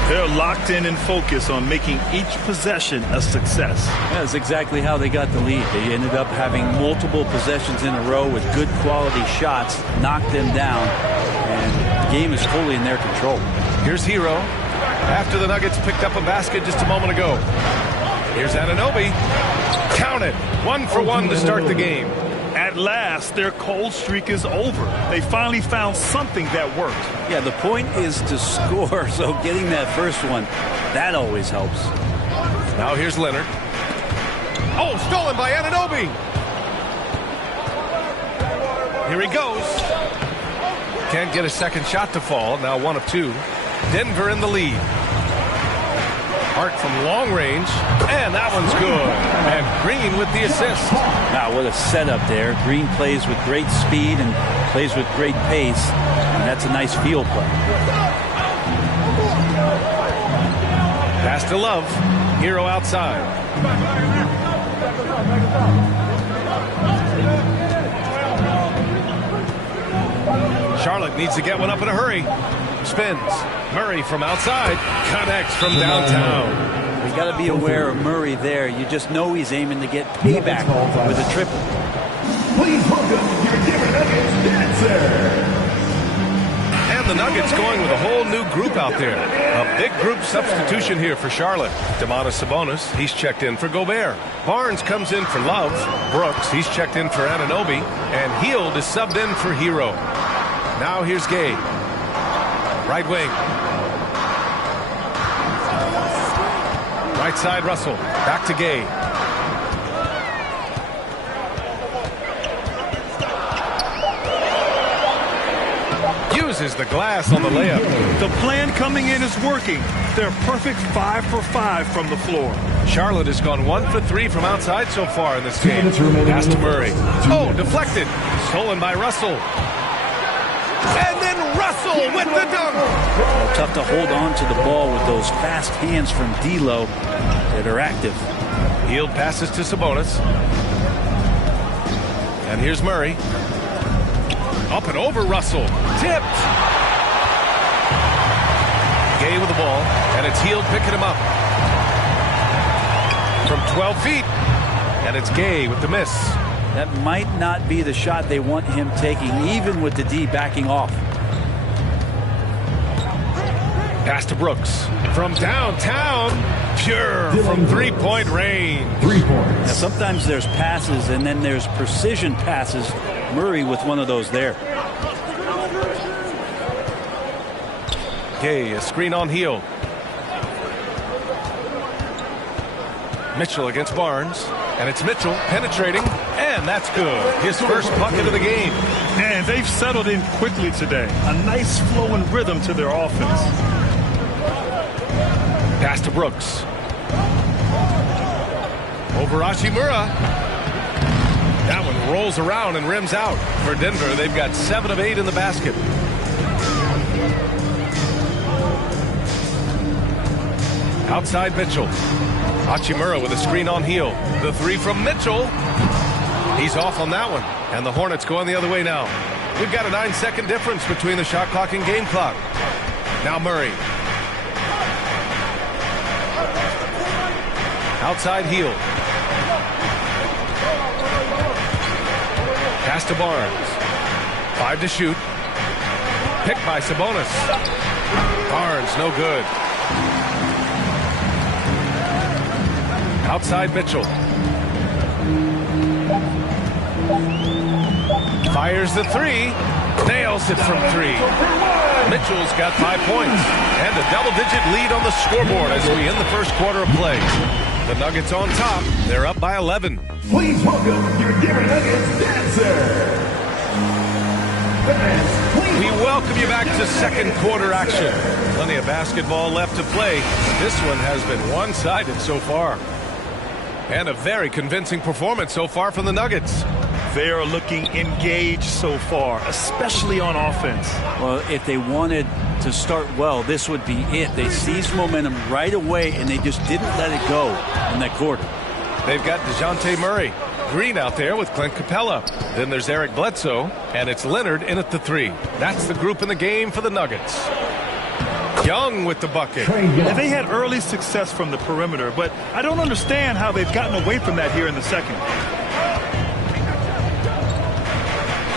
They're locked in and focused on making each possession a success. That's exactly how they got the lead. They ended up having multiple possessions in a row with good quality shots, knocked them down, and the game is fully in their control. Here's Hero after the Nuggets picked up a basket just a moment ago. Here's Anunoby. Count it. 1 for 1 to start the game. At last, their cold streak is over. They finally found something that worked. Yeah, the point is to score, so getting that first one, that always helps. Now here's Leonard. Oh, stolen by Anunoby. Here he goes. Can't get a second shot to fall. Now 1 of 2. Denver in the lead. Hart from long range, and that one's good. And Green with the assist. Wow, what a setup there. Green plays with great speed and plays with great pace, and that's a nice field play. Pass to Love. Hero outside. Charlotte needs to get one up in a hurry. Spins. Murray from outside. Connects from downtown. You got to be aware of Murray there. You just know he's aiming to get payback with a triple. Please welcome your Denver Nuggets dancer. And the Nuggets going with a whole new group out there. A big group substitution here for Charlotte. Domantas Sabonis, he's checked in for Gobert. Barnes comes in for Love. Brooks, he's checked in for Anunoby. And Hield is subbed in for Hero. Now here's Gay. Right wing. Right side Russell. Back to Gay. Uses the glass on the layup. The plan coming in is working. They're perfect 5 for 5 from the floor. Charlotte has gone 1 for 3 from outside so far in this game. Pass to Murray. Oh, deflected. Stolen by Russell. And then Russell with the dunk. Well, tough to hold on to the ball with those fast hands from D'Lo that are active. Hield passes to Sabonis. And here's Murray. Up and over Russell. Tipped. Gay with the ball. And it's Hield picking him up. From 12 feet. And it's Gay with the miss. That might not be the shot they want him taking, even with the D backing off. Pass to Brooks. From downtown. Pure from three-point range. 3 points. Now, sometimes there's passes and then there's precision passes. Murray with one of those there. Gay, a screen on Hield. Mitchell against Barnes. And it's Mitchell penetrating. And that's good. His first bucket of the game. And they've settled in quickly today. A nice flow and rhythm to their offense. Pass to Brooks. Over Hachimura. That one rolls around and rims out. For Denver, they've got 7 of 8 in the basket. Outside Mitchell. Hachimura with a screen on Hield. The 3 from Mitchell. He's off on that one. And the Hornets going the other way now. We've got a 9-second difference between the shot clock and game clock. Now Murray. Outside Hield. Pass to Barnes. 5 to shoot. Picked by Sabonis. Barnes, no good. Outside Mitchell. Fires the 3. Nails it from 3. Mitchell's got 5 points. And a double-digit lead on the scoreboard as we end the first quarter of play. The Nuggets on top. They're up by 11. Please welcome your Denver Nuggets dancer. We welcome you back to second quarter action. Plenty of basketball left to play. This one has been one-sided so far. And a very convincing performance so far from the Nuggets. They are looking engaged so far, especially on offense. Well, if they wanted to start well, this would be it. They seized momentum right away, and they just didn't let it go in that quarter. They've got DeJounte Murray. Green out there with Clint Capella. Then there's Eric Bledsoe, and it's Leonard in at the 3. That's the group in the game for the Nuggets. Young with the bucket. And they had early success from the perimeter, but I don't understand how they've gotten away from that here in the second.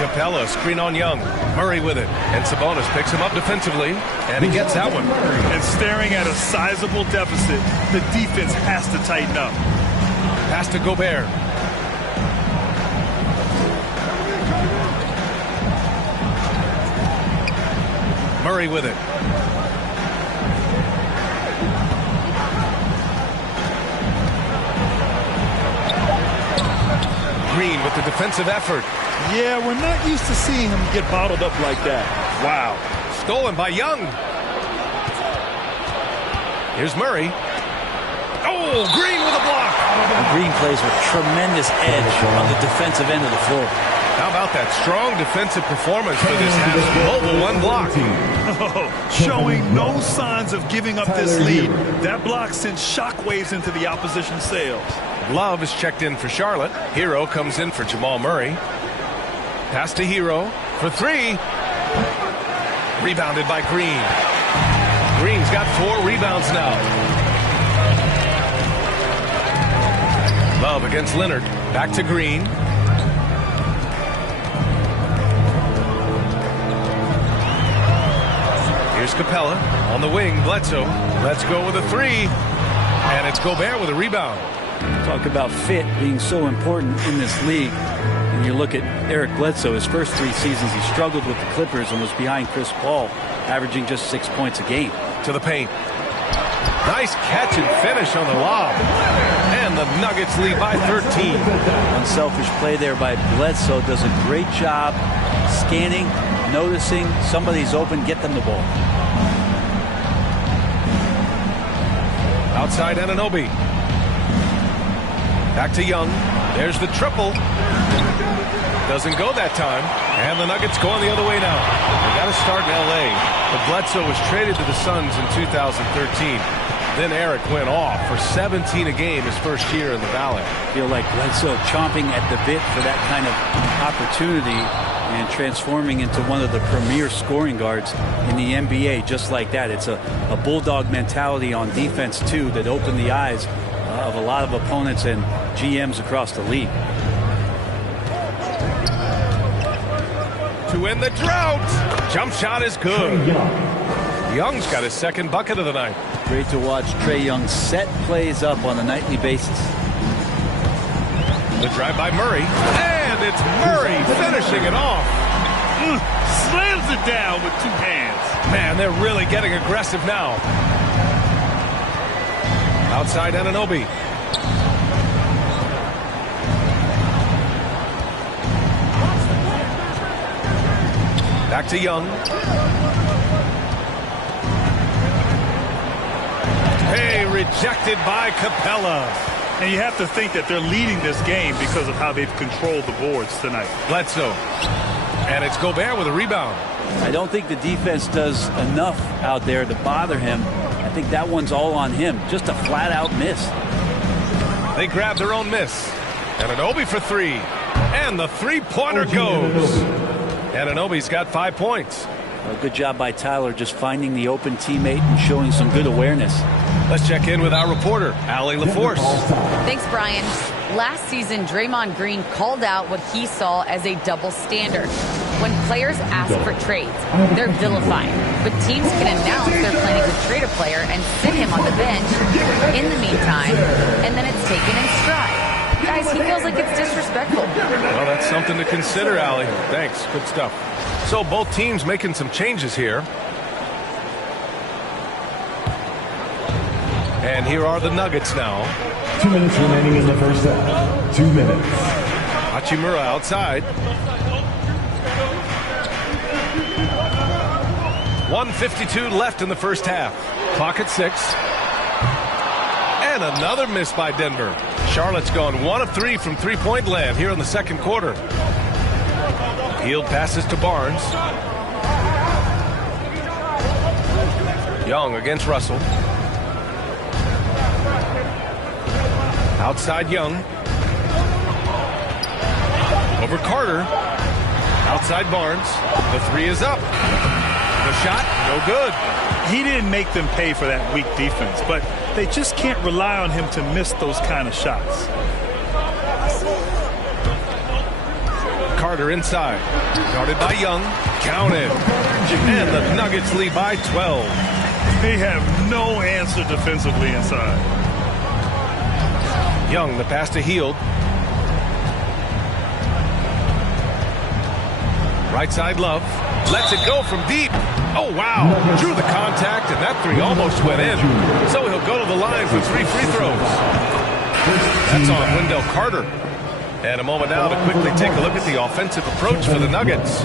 Capella, screen on Young. Murray with it. And Sabonis picks him up defensively. And he gets that one. And staring at a sizable deficit, the defense has to tighten up. Pass to Gobert. Murray with it. Green with the defensive effort. Yeah, we're not used to seeing him get bottled up like that. Wow. Stolen by Young. Here's Murray. Oh, Green with a block. Green plays with tremendous edge on the defensive end of the floor. How about that strong defensive performance for this half? Mobile one block. Showing no signs of giving up this lead. That block sends shockwaves into the opposition sails. Love is checked in for Charlotte. Hero comes in for Jamal Murray. Pass to Hero for three. Rebounded by Green. Green's got 4 rebounds now. Love against Leonard. Back to Green. Here's Capella on the wing. Bledsoe. Let's go with a 3. And it's Gobert with a rebound. Talk about fit being so important in this league. And you look at Eric Bledsoe, his first 3 seasons, he struggled with the Clippers and was behind Chris Paul, averaging just 6 points a game. To the paint. Nice catch and finish on the lob. And the Nuggets lead by 13. Unselfish play there by Bledsoe. Does a great job scanning, noticing somebody's open, get them the ball. Outside Anunoby. Back to Young. There's the triple. Doesn't go that time. And the Nuggets going the other way now. They got to start in L.A. But Bledsoe was traded to the Suns in 2013. Then Eric went off for 17 a game his first year in the Valley. Feel like Bledsoe chomping at the bit for that kind of opportunity and transforming into one of the premier scoring guards in the NBA just like that. It's a bulldog mentality on defense, too, that opened the eyes of a lot of opponents and GMs across the league. To end the drought. Jump shot is good. Young's got his second bucket of the night. Great to watch Trae Young set plays up on a nightly basis. The drive by Murray. And it's Murray finishing it off. Slams it down with 2 hands. Man, they're really getting aggressive now. Outside Anunoby. Back to Young. Hey, rejected by Capella. And you have to think that they're leading this game because of how they've controlled the boards tonight. Bledsoe. And it's Gobert with a rebound. I don't think the defense does enough out there to bother him. I think that one's all on him. Just a flat-out miss. They grab their own miss. Anunoby for 3. And the three-pointer goes. Anunoby's got 5 points. A good job by Tyler just finding the open teammate and showing some good awareness. Let's check in with our reporter, Allie LaForce. Thanks, Brian. Last season, Draymond Green called out what he saw as a double standard. When players ask for trades, they're vilified. But teams can announce they're planning to trade a player and sit him on the bench in the meantime, and then it's taken in stride. Guys, he feels like it's disrespectful. Well, that's something to consider, Allie. Thanks. Good stuff. So both teams making some changes here. And here are the Nuggets now. 2 minutes remaining in the first half. 2 minutes. Hachimura outside. 1:52 left in the first half. Clock at 6. And another miss by Denver. Charlotte's gone 1 of 3 from three-point land here in the second quarter. Hield passes to Barnes. Young against Russell. Outside Young. Over Carter. Outside Barnes. The 3 is up. The shot, no good. He didn't make them pay for that weak defense, but they just can't rely on him to miss those kind of shots. Carter inside. Guarded by Young. Counted. And the Nuggets lead by 12. They have no answer defensively inside. Young, the pass to Hield. Right side, Love. Lets it go from deep. Oh, wow. Drew the contact, and that three almost went in. So he'll go to the line for 3 free throws. That's on Wendell Carter. And a moment now to quickly take a look at the offensive approach for the Nuggets.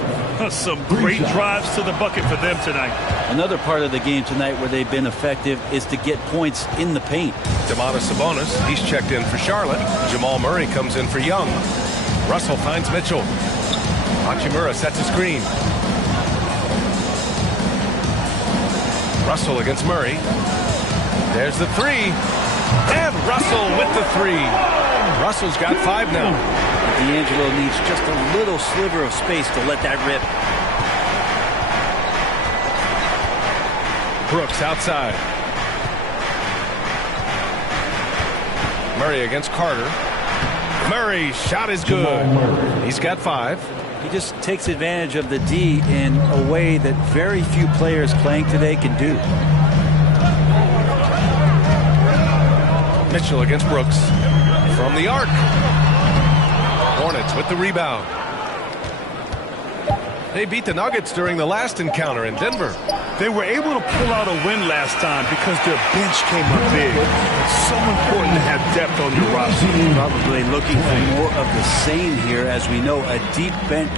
Some great drives to the bucket for them tonight. Another part of the game tonight where they've been effective is to get points in the paint. Domantas Sabonis, he's checked in for Charlotte. Jamal Murray comes in for Young. Russell finds Mitchell. Hachimura sets a screen. Russell against Murray. There's the three. And Russell with the three. Russell's got 5 now. D'Angelo needs just a little sliver of space to let that rip. Brooks outside. Murray against Carter. Murray shot is good. He's got 5. He just takes advantage of the D in a way that very few players playing today can do. Mitchell against Brooks. From the arc. Hornets with the rebound. They beat the Nuggets during the last encounter in Denver. They were able to pull out a win last time because their bench came up big. It's so important to have depth on your roster. Probably looking for more of the same here, as we know, a deep bench.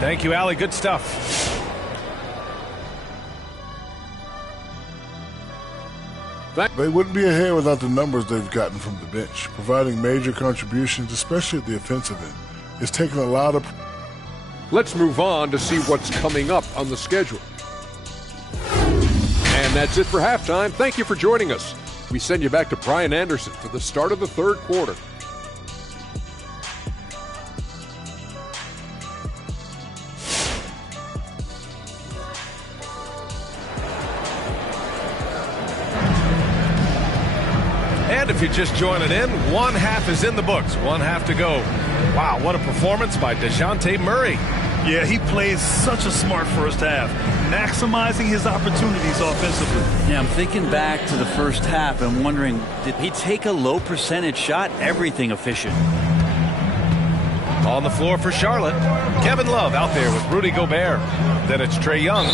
Thank you, Allie. Good stuff. They wouldn't be ahead without the numbers they've gotten from the bench, providing major contributions, especially at the offensive end. It's taken a lot of... Let's move on to see what's coming up on the schedule. And that's it for halftime. Thank you for joining us. We send you back to Brian Anderson for the start of the third quarter. And if you're just joining in, 1 half is in the books. 1 half to go. Wow, what a performance by DeJounte Murray. Yeah, he plays such a smart first half, maximizing his opportunities offensively. Yeah, I'm thinking back to the first half and wondering, did he take a low percentage shot? Everything efficient. On the floor for Charlotte, Kevin Love out there with Rudy Gobert. Then it's Trae Young.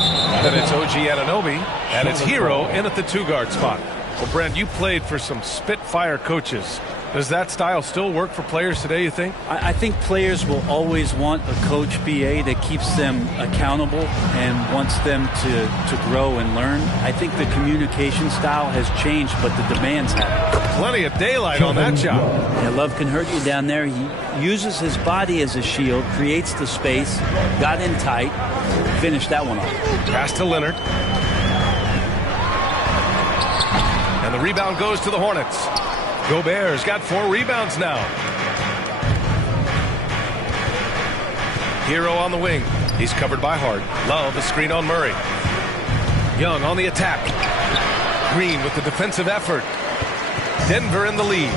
Then it's OG Anunoby. And it's Hero in at the 2-guard spot. Well, Brent, you played for some Spitfire coaches. Does that style still work for players today, you think? I think players will always want a coach, BA, that keeps them accountable and wants them to grow and learn. I think the communication style has changed, but the demands haven't. Plenty of daylight on that job. Yeah, Love can hurt you down there. He uses his body as a shield, creates the space, got in tight, finished that one off. Pass to Leonard. And the rebound goes to the Hornets. Gobert's got 4 rebounds now. Hero on the wing. He's covered by Hart. Love, a screen on Murray. Young on the attack. Green with the defensive effort. Denver in the lead.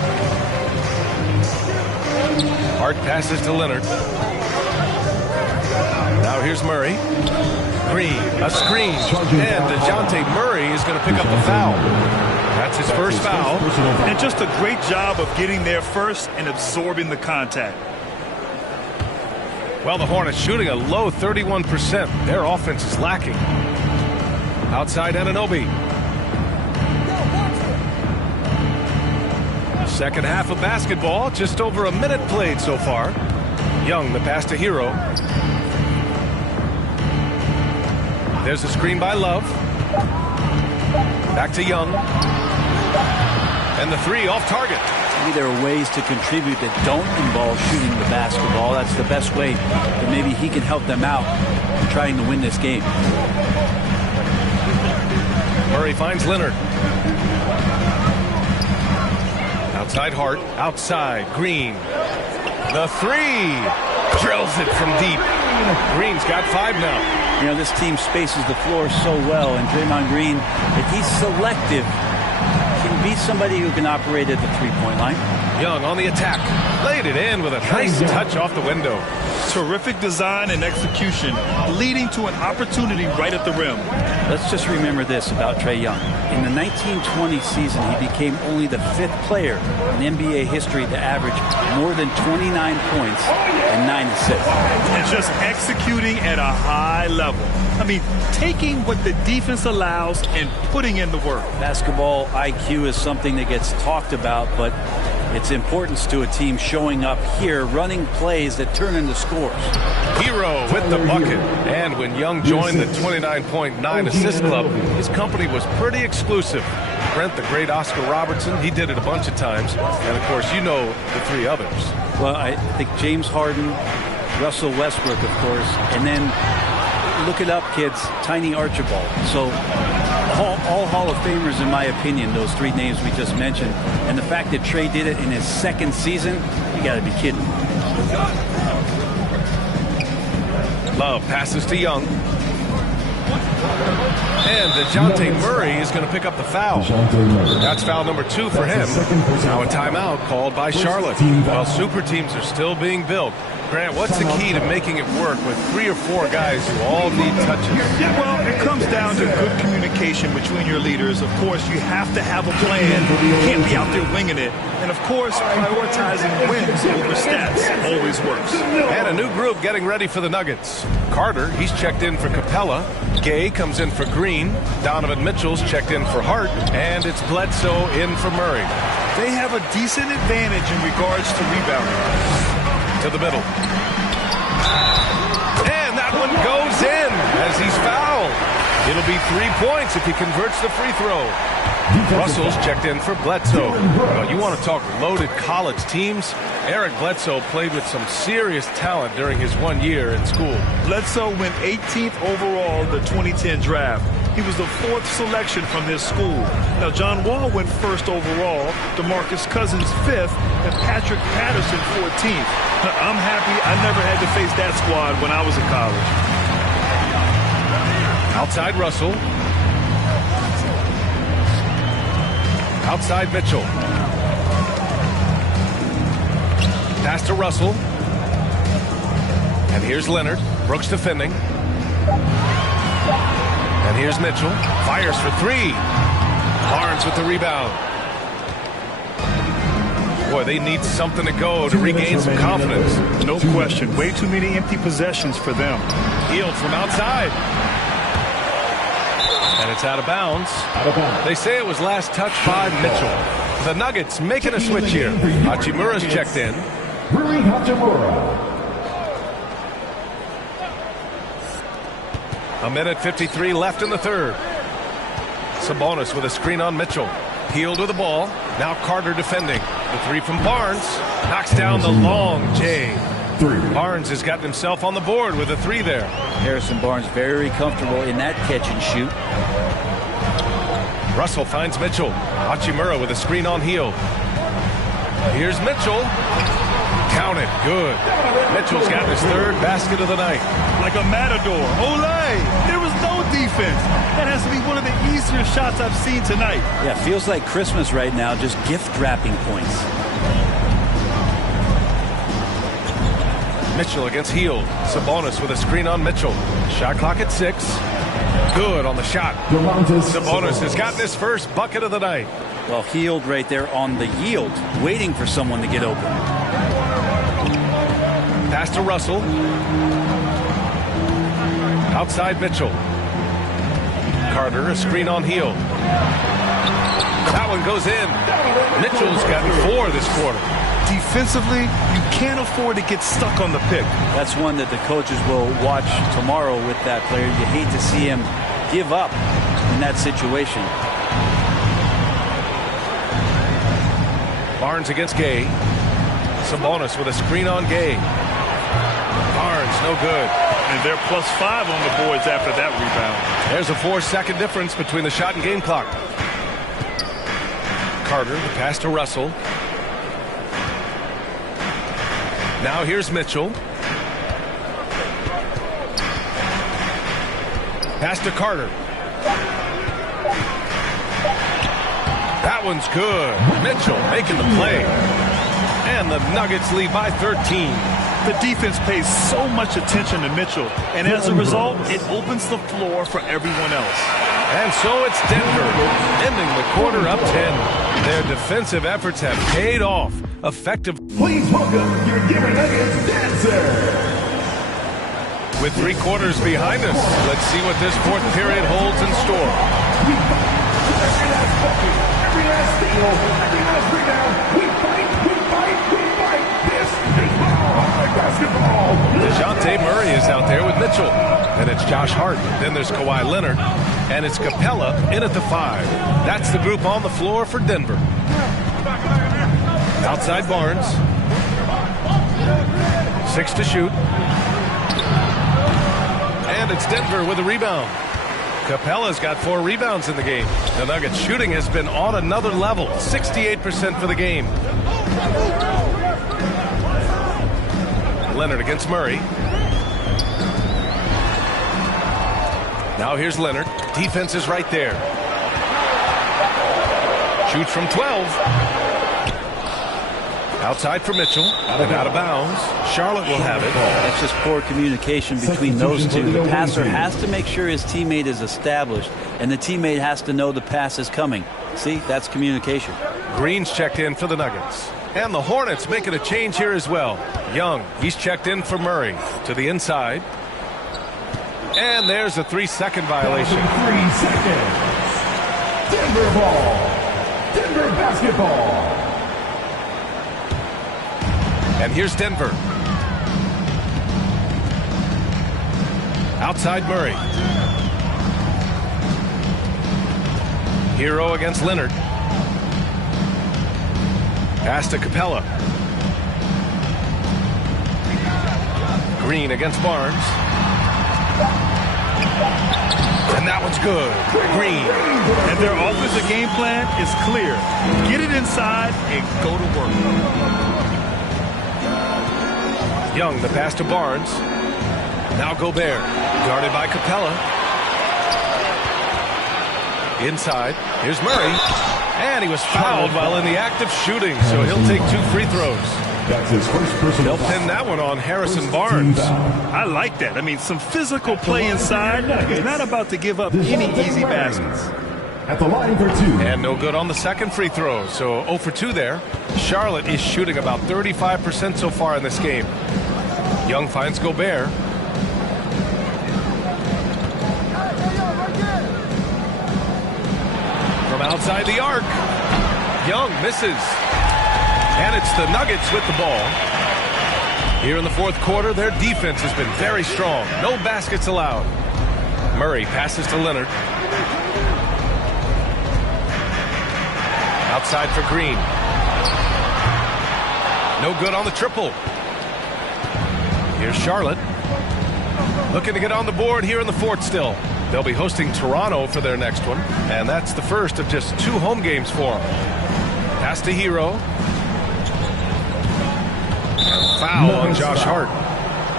Hart passes to Leonard. Now here's Murray. Green, a screen. And DeJounte Murray is going to pick up the foul. That's his first foul. And just a great job of getting there first and absorbing the contact. Well, the Hornets shooting a low 31%. Their offense is lacking. Outside Anunoby. Second half of basketball. Just over a minute played so far. Young, the pass to Hero. There's a screen by Love. Back to Young. And the 3 off target. Maybe there are ways to contribute that don't involve shooting the basketball. That's the best way that maybe he can help them out in trying to win this game. Murray finds Leonard. Outside Hart. Outside Green. The 3. Drills it from deep. Green's got 5 now. You know, this team spaces the floor so well, and Draymond Green, if he's selective, can He's somebody who can operate at the three-point line. Young on the attack. Laid it in with a nice touch off the window. Terrific design and execution, leading to an opportunity right at the rim. Let's just remember this about Trae Young. In the 1920 season, he became only the 5th player in NBA history to average more than 29 points and 9 assists. And just executing at a high level. I mean, taking what the defense allows and putting in the work. Basketball IQ is something that gets talked about, but its importance to a team showing up here, running plays that turn into scores. Hero with the bucket. And when Young joined the 29.9 assist club, his company was pretty exclusive. Brent, the great Oscar Robertson, he did it a bunch of times. And, of course, you know the 3 others. Well, I think James Harden, Russell Westbrook, of course, and then look it up, kids, Tiny Archibald. So all Hall of Famers, in my opinion, those 3 names we just mentioned. And the fact that Trae did it in his 2nd season, you got to be kidding. Love passes to Young. And DeJounte Murray is going to pick up the foul. That's foul number 2 for him. Now a timeout called by Charlotte. While super teams are still being built. Grant, what's the key to making it work with 3 or 4 guys who all need touches? Well, it comes down to good communication between your leaders. Of course, you have to have a plan. You can't be out there winging it. And, of course, prioritizing wins over stats always works. And a new group getting ready for the Nuggets. Carter, he's checked in for Capella. Gay comes in for Green. Donovan Mitchell's checked in for Hart. And it's Bledsoe in for Murray. They have a decent advantage in regards to rebounding. To the middle. And that one goes in as he's fouled. It'll be 3 points if he converts the free throw. Russell's checked in for Bledsoe. Well, you want to talk loaded college teams? Eric Bledsoe played with some serious talent during his 1 year in school. Bledsoe went 18th overall in the 2010 draft. He was the 4th selection from this school. Now, John Wall went 1st overall, DeMarcus Cousins 5th, and Patrick Patterson 14th. I'm happy I never had to face that squad when I was in college. Outside Russell. Outside Mitchell. Pass to Russell. And here's Leonard. Brooks defending. And here's Mitchell. Fires for 3. Barnes with the rebound. Boy, they need something to go to regain some confidence. No question. Way too many empty possessions for them. Hield from outside. And it's out of bounds. They say it was last touched by Mitchell. The Nuggets making a switch here. Hachimura's checked in. Rui Hachimura. A minute 53 left in the 3rd. Sabonis with a screen on Mitchell. Hield with the ball. Now Carter defending. The 3 from Barnes. Knocks down the long J. Barnes has gotten himself on the board with a 3 there. Harrison Barnes very comfortable in that catch and shoot. Russell finds Mitchell. Hachimura with a screen on Hield. Here's Mitchell. Count it. Good. Mitchell's got his 3rd basket of the night. Like a matador. Olay! There was no defense. That has to be one of the easier shots I've seen tonight. Yeah, feels like Christmas right now, just gift wrapping points. Mitchell against Hield. Sabonis with a screen on Mitchell. Shot clock at 6. Good on the shot. Sabonis has gotten his 1st bucket of the night. Well, Hield right there on the yield, waiting for someone to get open. Pass to Russell. Outside Mitchell. Carter, a screen on Hield. That one goes in. Mitchell's gotten 4 this quarter. Defensively, you can't afford to get stuck on the pick. That's one that the coaches will watch tomorrow with that player. You hate to see him give up in that situation. Barnes against Gay. Sabonis with a screen on Gay. Barnes, no good. And they're +5 on the boards after that rebound. There's a 4-second difference between the shot and game clock. Carter, the pass to Russell. Now here's Mitchell. Pass to Carter. That one's good. Mitchell making the play. And the Nuggets lead by 13. The defense pays so much attention to Mitchell, and as a result, it opens the floor for everyone else. And so it's Denver, ending the quarter up 10. Their defensive efforts have paid off. Effective. Please welcome your Denver Nuggets dancer. With 3 quarters behind us, let's see what this fourth period holds in store. Every last bucket, every last steal, every last rebound. We fight, we fight, we fight. This is basketball. DeJounte Murray is out there with Mitchell. And it's Josh Hart. Then there's Kawhi Leonard. And it's Capella in at the 5. That's the group on the floor for Denver. Outside Barnes. 6 to shoot. And it's Denver with a rebound. Capella's got 4 rebounds in the game. The Nuggets shooting has been on another level. 68% for the game. Leonard against Murray. Now here's Leonard. Defense is right there. Shoots from 12. Outside for Mitchell. And out of bounds. Charlotte will have it. That's just poor communication between those two. The passer has to make sure his teammate is established, and the teammate has to know the pass is coming. See, that's communication. Green's checked in for the Nuggets. And the Hornets making a change here as well. Young, he's checked in for Murray. To the inside. And there's a 3-second violation. 3 seconds. Denver ball. Denver basketball. And here's Denver. Outside Murray. Hero against Leonard. Pass to Capella. Green against Barnes. And that one's good. Green. And their offensive game plan is clear. Get it inside and go to work. Young, the pass to Barnes. Now Gobert. Guarded by Capella. Inside. Here's Murray. And he was fouled while in the act of shooting, so he'll take 2 free throws. That's his first personal. They'll pin that one on Harrison Barnes. I like that. I mean, some physical play inside. He's not about to give up any easy baskets. At the line for 2. And no good on the second free throw, so 0 for 2 there. Charlotte is shooting about 35% so far in this game. Young finds Gobert. From outside the arc. Young misses. And it's the Nuggets with the ball. Here in the fourth quarter, their defense has been very strong. No baskets allowed. Murray passes to Leonard. Outside for Green. No good on the triple. Here's Charlotte. Looking to get on the board here in the fourth still. They'll be hosting Toronto for their next one. And that's the first of just 2 home games for them. Pass to Hero. Foul on Josh Hart.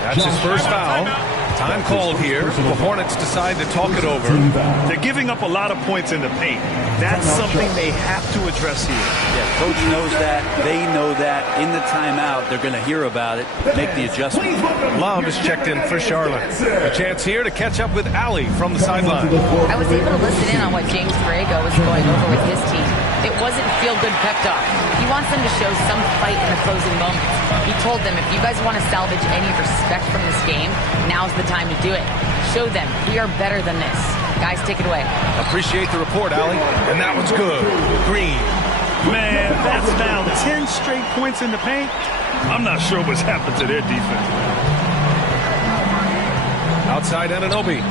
That's his first foul. Time called here. The Hornets decide to talk it over. They're giving up a lot of points in the paint. That's something they have to address here. Yeah, coach knows that. They know that. In the timeout, they're going to hear about it, make the adjustment. Love is checked in for Charlotte. A chance here to catch up with Allie from the sideline. I was able to listen in on what James Borrego was going over with his team. It wasn't feel-good pep talk. He wants them to show some fight in the closing moments. He told them, if you guys want to salvage any respect from this game, now's the time to do it. Show them we are better than this. Guys, take it away. Appreciate the report, Allie. And that one's good. Green. Man, that's now 10 straight points in the paint. I'm not sure what's happened to their defense. Outside Anunoby.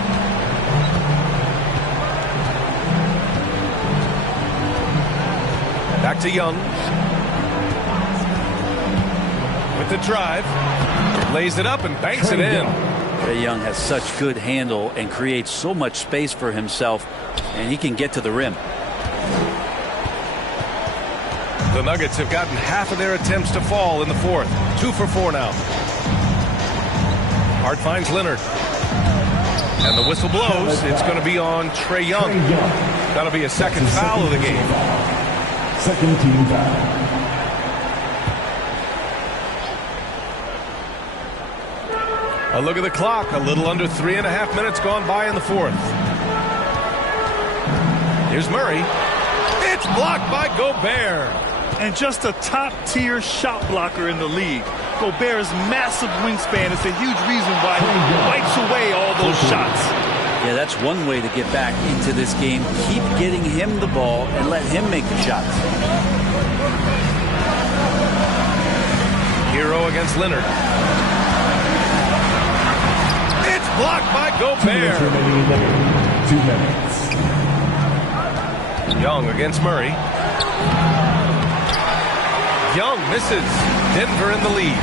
Back to Young. With the drive. Lays it up and banks it in. Trae Young has such good handle and creates so much space for himself, and he can get to the rim. The Nuggets have gotten half of their attempts to fall in the fourth. 2 for 4 now. Hart finds Leonard. And the whistle blows. It's going to be on Trae Young. That'll be a second foul of the game. Second team foul. A look at the clock. A little under 3.5 minutes gone by in the fourth. Here's Murray. It's blocked by Gobert. And just a top-tier shot blocker in the league. Gobert's massive wingspan is a huge reason why he wipes away all those shots. Yeah, that's one way to get back into this game. Keep getting him the ball and let him make the shots. Hero against Leonard. It's blocked by Gobert. 2 minutes. Young against Murray. Young misses. Denver in the lead.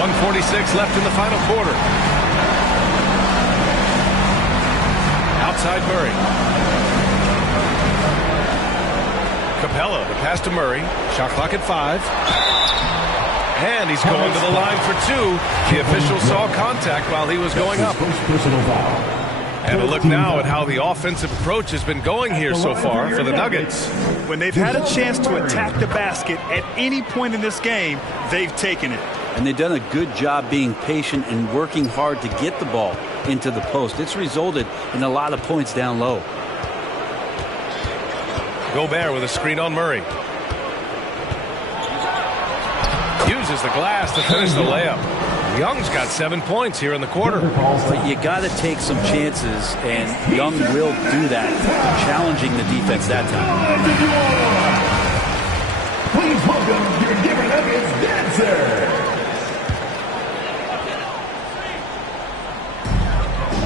1:46 left in the final quarter. Outside Murray. Capella, the pass to Murray. Shot clock at 5. And he's going to the line for 2. The official saw contact while he was going up. First personal foul. And a look now at how the offensive approach has been going here so far for the Nuggets. When they've had a chance to attack the basket at any point in this game, they've taken it. And they've done a good job being patient and working hard to get the ball into the post. It's resulted in a lot of points down low. Gobert with a screen on Murray. Uses the glass to finish the layup. Young's got 7 points here in the quarter. But you got to take some chances, and Young will do that, challenging the defense that time. Please welcome your Denver Nuggets dancer.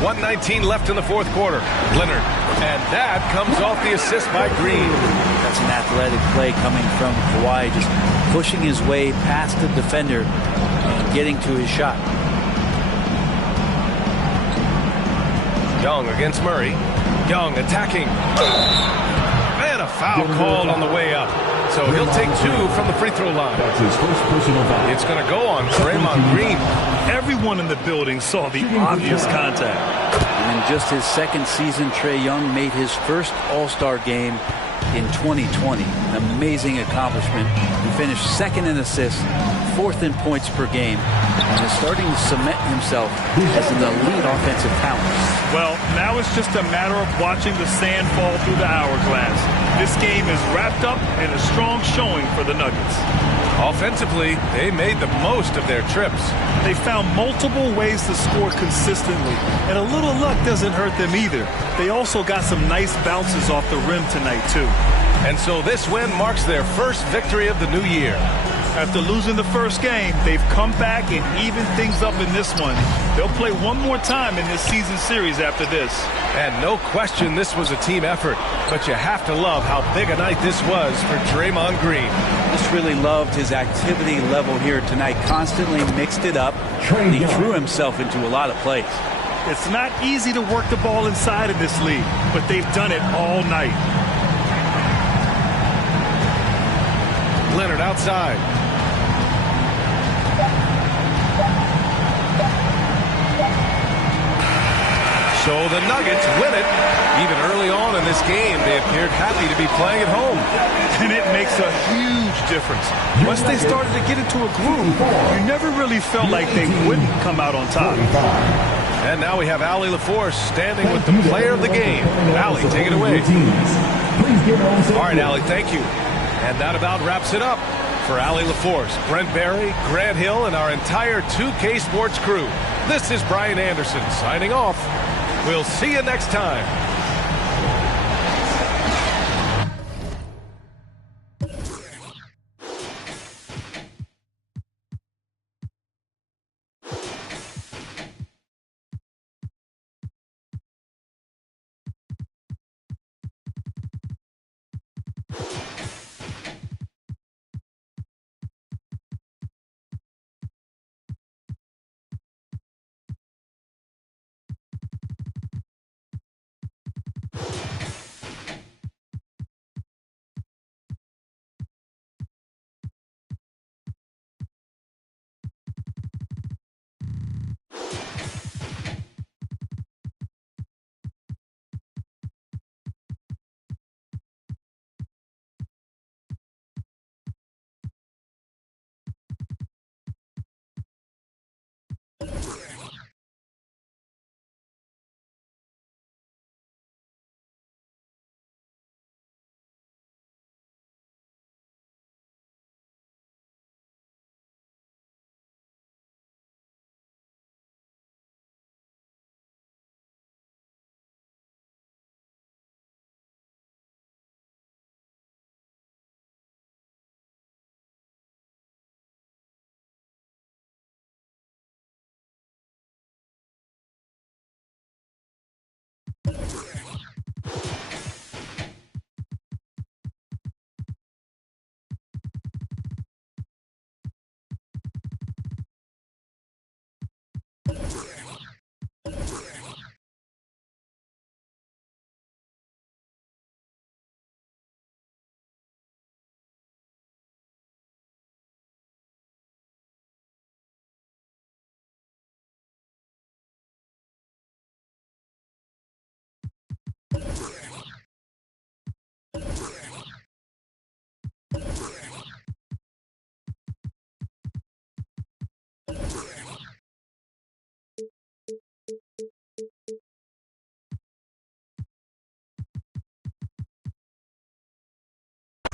1:19 left in the fourth quarter. Leonard. And that comes off the assist by Green. That's an athletic play coming from Kawhi, just pushing his way past the defender and getting to his shot. Young against Murray. Young attacking. And a foul called on the way up. So he'll take 2 from the free throw line. That's his first personal foul. It's going to go on Draymond Green. Everyone in the building saw the obvious contact. And in just his second season, Trae Young made his first All-Star game in 2020. An amazing accomplishment. He finished second in assists, 4th in points per game, and is starting to cement himself as an elite offensive talent. Well, now it's just a matter of watching the sand fall through the hourglass. This game is wrapped up in a strong showing for the Nuggets. Offensively, they made the most of their trips. They found multiple ways to score consistently, and a little luck doesn't hurt them either. They also got some nice bounces off the rim tonight, too. And so this win marks their first victory of the new year. After losing the first game, they've come back and evened things up in this one. They'll play one more time in this season series after this. And no question this was a team effort, but you have to love how big a night this was for Draymond Green. Just really loved his activity level here tonight, constantly mixed it up, and he threw himself into a lot of plays. It's not easy to work the ball inside in this league, but they've done it all night. Leonard outside. So the Nuggets win it. Even early on in this game, they appeared happy to be playing at home. And it makes a huge difference. Once they started to get into a groove, you never really felt like they wouldn't come out on top. And now we have Allie LaForce standing with the player of the game. Allie, take it away. All right, Allie, thank you. And that about wraps it up. For Allie LaForce, Brent Barry, Grant Hill, and our entire 2K Sports crew, this is Brian Anderson signing off. We'll see you next time.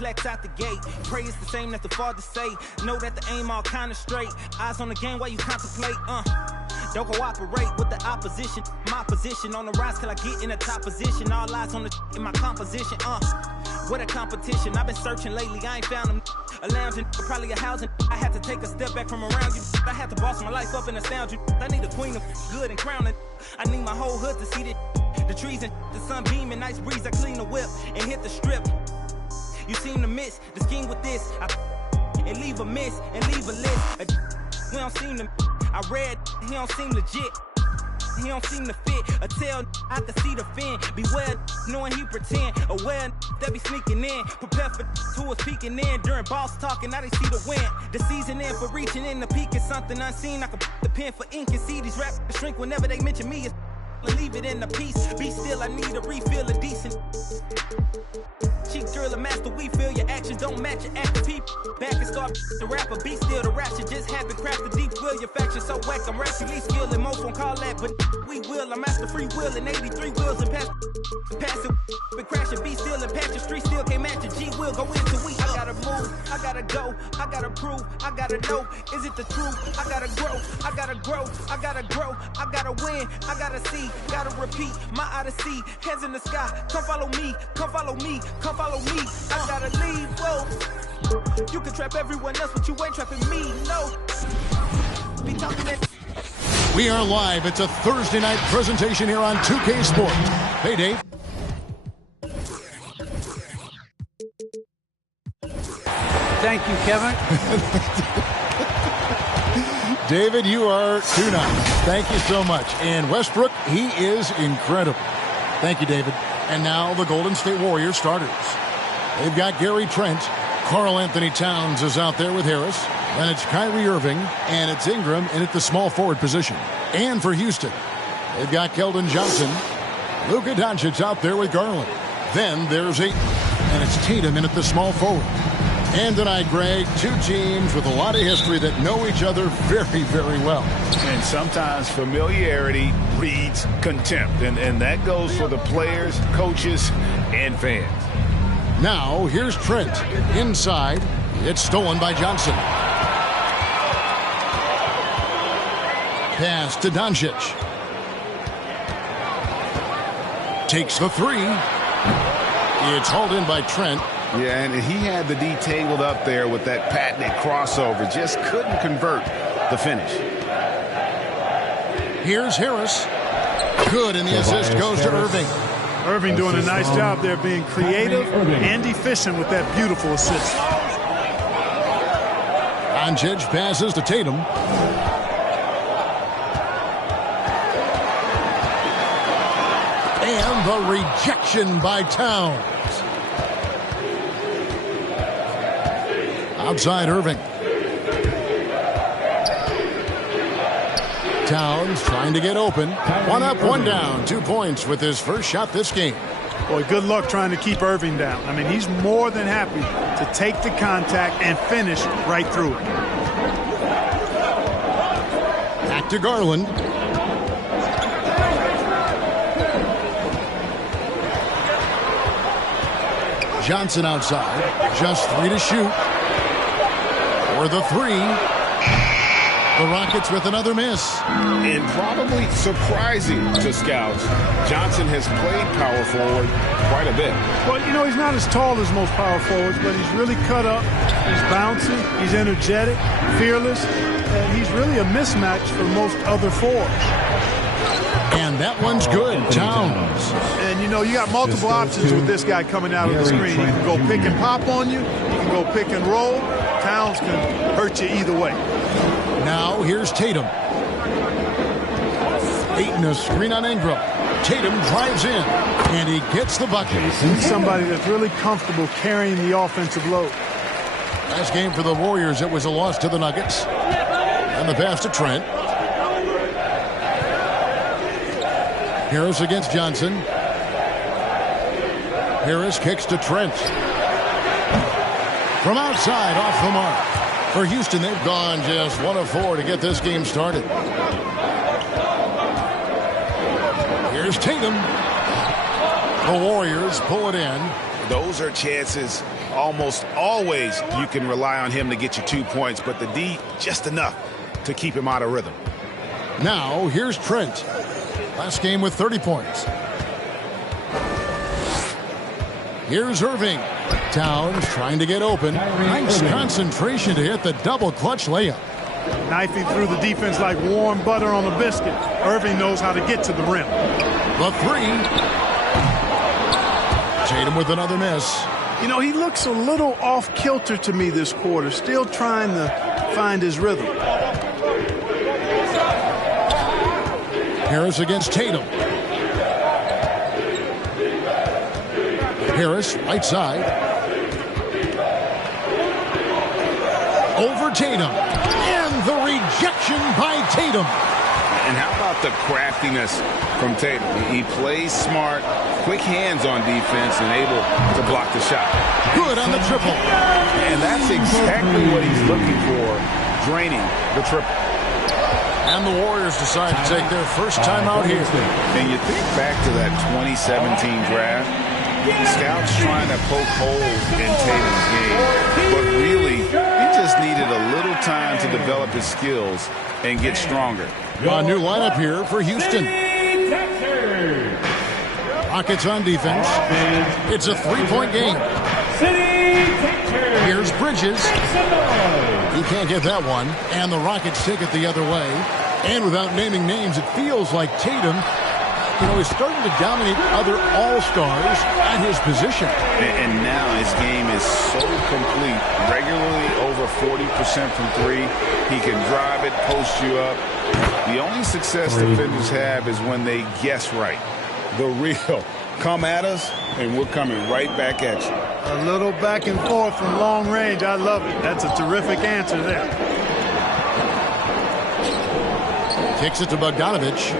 flex out the gate. Pray it's the same that the father say. Know that the aim all kind of straight. Eyes on the game while you contemplate. Don't cooperate with the opposition. My position on the rise till I get in the top position. All eyes on the in my composition. What a competition. I've been searching lately. I ain't found them. A lounging, probably a housing. I had to take a step back from around you. I had to boss my life up and astound you. I need a queen of good and crowning. I need my whole hood to see this. The trees and the sun beaming, nice breeze. I clean the whip and hit the strip. You seem to miss the scheme with this. And leave a miss and leave a list. We don't seem to. I read, he don't seem legit. He don't seem to fit. A tail, I can see the fin. Beware, knowing he pretend. Aware, that be sneaking in. Prepare for who was peeking in. During boss talking, now they see the win. The season in for reaching in the peak is something unseen. I can put the pen for ink and see these rappers shrink whenever they mention me. Leave it in the piece. Be still, I need a refill of decent. Cheek drill a master, we feel your actions don't match your active people. Back and start the rapper, be still the rap shit just happen. Craft the deep will, your faction so whack. I'm rapidly skilled and most won't call that, but we will. I'm master free will and 83 wheels and pass it. Been crashing, be still and patch the street still can't match your G will. Go into we. I gotta move, I gotta go, I gotta prove, I gotta know. Is it the truth? I gotta grow, I gotta grow, I gotta grow, I gotta win, I gotta see, gotta repeat my odyssey. Hands in the sky, come follow me, come follow me, come follow me. I gotta leave, whoa. You can trap everyone else, but you ain't trapping me, no. Be talking that. We are live. It's a Thursday night presentation here on 2K Sports. Hey, Dave. Thank you, Kevin. David, you are too nice. Thank you so much. And Westbrook, he is incredible. Thank you, David. And now the Golden State Warriors starters. They've got Gary Trent. Karl Anthony Towns is out there with Harris. And it's Kyrie Irving. And it's Ingram in at the small forward position. And for Houston, they've got Keldon Johnson. Luka Doncic out there with Garland. Then there's Ayton. And it's Tatum in at the small forward. And tonight, Greg, two teams with a lot of history that know each other very, very well. And sometimes familiarity breeds contempt. And that goes for the players, coaches, and fans. Now, here's Trent. Inside, it's stolen by Johnson. Pass to Doncic. Takes the three. It's hauled in by Trent. Yeah, and he had the D tangled up there with that patented crossover. Just couldn't convert the finish. Here's Harris. Good, and the assist goes to Irving. Irving doing a nice job there being creative and efficient with that beautiful assist. Doncic passes to Tatum. And the rejection by Towns. Outside Irving. Towns trying to get open. One up, one down. 2 points with his first shot this game. Boy, good luck trying to keep Irving down. I mean, he's more than happy to take the contact and finish right through it. Back to Garland. Johnson outside. Just 3 to shoot. For the 3. The Rockets with another miss. And probably surprising to scouts, Johnson has played power forward quite a bit. Well, you know, he's not as tall as most power forwards, but he's really cut up. He's bouncy. He's energetic, fearless. And he's really a mismatch for most other forwards. And that one's good. Towns. And, you know, you got multiple options with this guy coming out of the screen. He can go pick and pop on you. He can go pick and roll. Towns can hurt you either way. Now here's Tatum. Ayton a screen on Ingram. Tatum drives in, and he gets the bucket. He's somebody that's really comfortable carrying the offensive load. Last game for the Warriors, it was a loss to the Nuggets. And the pass to Trent. Harris against Johnson. Harris kicks to Trent. From outside, off the mark. For Houston, they've gone just 1 of 4 to get this game started. Here's Tatum. The Warriors pull it in. Those are chances Almost always you can rely on him to get you 2 points, but the D just enough to keep him out of rhythm. Now, here's Trent. Last game with 30 points. Here's Irving. Towns trying to get open. Nice concentration to hit the double clutch layup. Knifing through the defense like warm butter on a biscuit. Irving knows how to get to the rim. The three. Tatum with another miss. You know, he looks a little off kilter to me this quarter. Still trying to find his rhythm. Harris against Tatum. Harris, right side. Over Tatum. And the rejection by Tatum. And how about the craftiness from Tatum? He plays smart, quick hands on defense, and able to block the shot. Good on the triple. And that's exactly what he's looking for, draining the triple. And the Warriors decide to take their first time out here. And you think back to that 2017 draft, scouts trying to poke holes in Tatum's game. But really, he just needed a little time to develop his skills and get stronger. A new lineup here for Houston. Rockets on defense. It's a three-point game. Here's Bridges. He can't get that one. And the Rockets take it the other way. And without naming names, it feels like Tatum, is starting to dominate other all-stars at his position. And now his game is so complete. Regularly over 40% from three. He can drive it, post you up. The only success defenders have is when they guess right. The real come at us, and we're coming right back at you. A little back and forth from long range. I love it. That's a terrific answer there. Kicks it to Bogdanovich.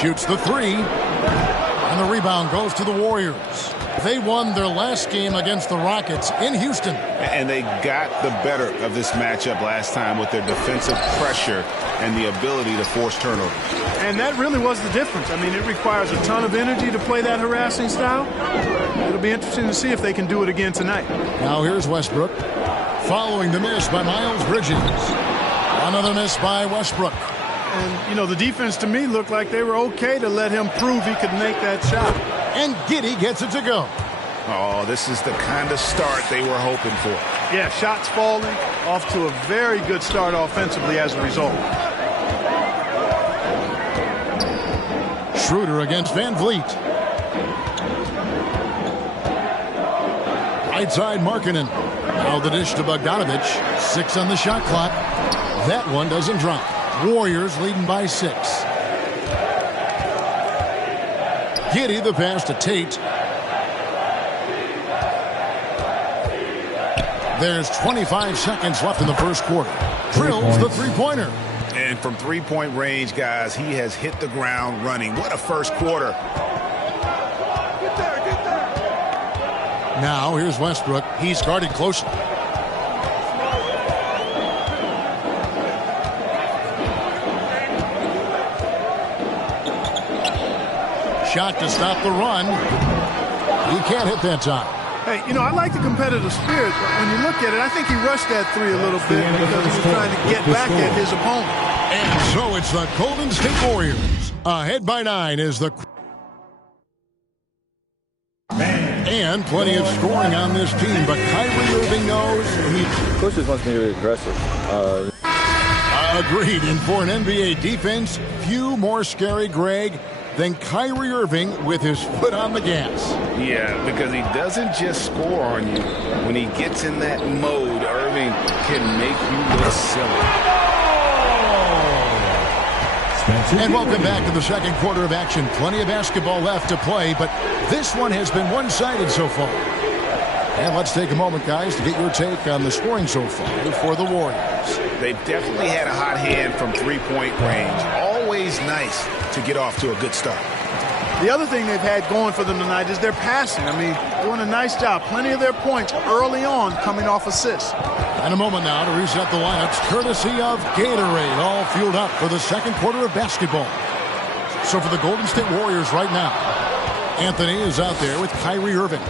Shoots the three. And the rebound goes to the Warriors. They won their last game against the Rockets in Houston. And they got the better of this matchup last time with their defensive pressure and the ability to force turnovers. And that really was the difference. I mean, it requires a ton of energy to play that harassing style. It'll be interesting to see if they can do it again tonight. Now here's Westbrook. Following the miss by Miles Bridges. Another miss by Westbrook. And, the defense to me looked like they were okay to let him prove he could make that shot. And Giddey gets it to go. Oh, this is the kind of start they were hoping for. Yeah, shots falling, off to a very good start offensively as a result. Schroeder against Van Vliet. Right side Markkanen. Now the dish to Bogdanovich. 6 on the shot clock. That one doesn't drop. Warriors leading by 6. Giddey the pass to Tate. There's 25 seconds left in the first quarter. Drills the three-pointer. And from three-point range, guys, he has hit the ground running. What a first quarter. Now here's Westbrook. He's guarded closely. Shot to stop the run. He can't hit that time. Hey, I like the competitive spirit, but when you look at it, I think he rushed that three a little bit because he was trying to get back at his opponent. And so it's the Golden State Warriors. Ahead by 9 is the... And plenty of scoring on this team, but Kyrie Irving knows... Coaches wants me to be aggressive. Agreed. And for an NBA defense, few more scary, Greg, than Kyrie Irving with his foot on the gas. Yeah, because he doesn't just score on you. When he gets in that mode, Irving can make you look silly. And welcome back to the second quarter of action. Plenty of basketball left to play, but this one has been one-sided so far. And let's take a moment, guys, to get your take on the scoring so far for the Warriors. They've definitely had a hot hand from three-point range. Always nice to get off to a good start. The other thing they've had going for them tonight is their passing. I mean, doing a nice job. Plenty of their points early on coming off assists. And a moment now to reset the lineups, courtesy of Gatorade, all fueled up for the second quarter of basketball. So for the Golden State Warriors right now, Anthony is out there with Kyrie Irving.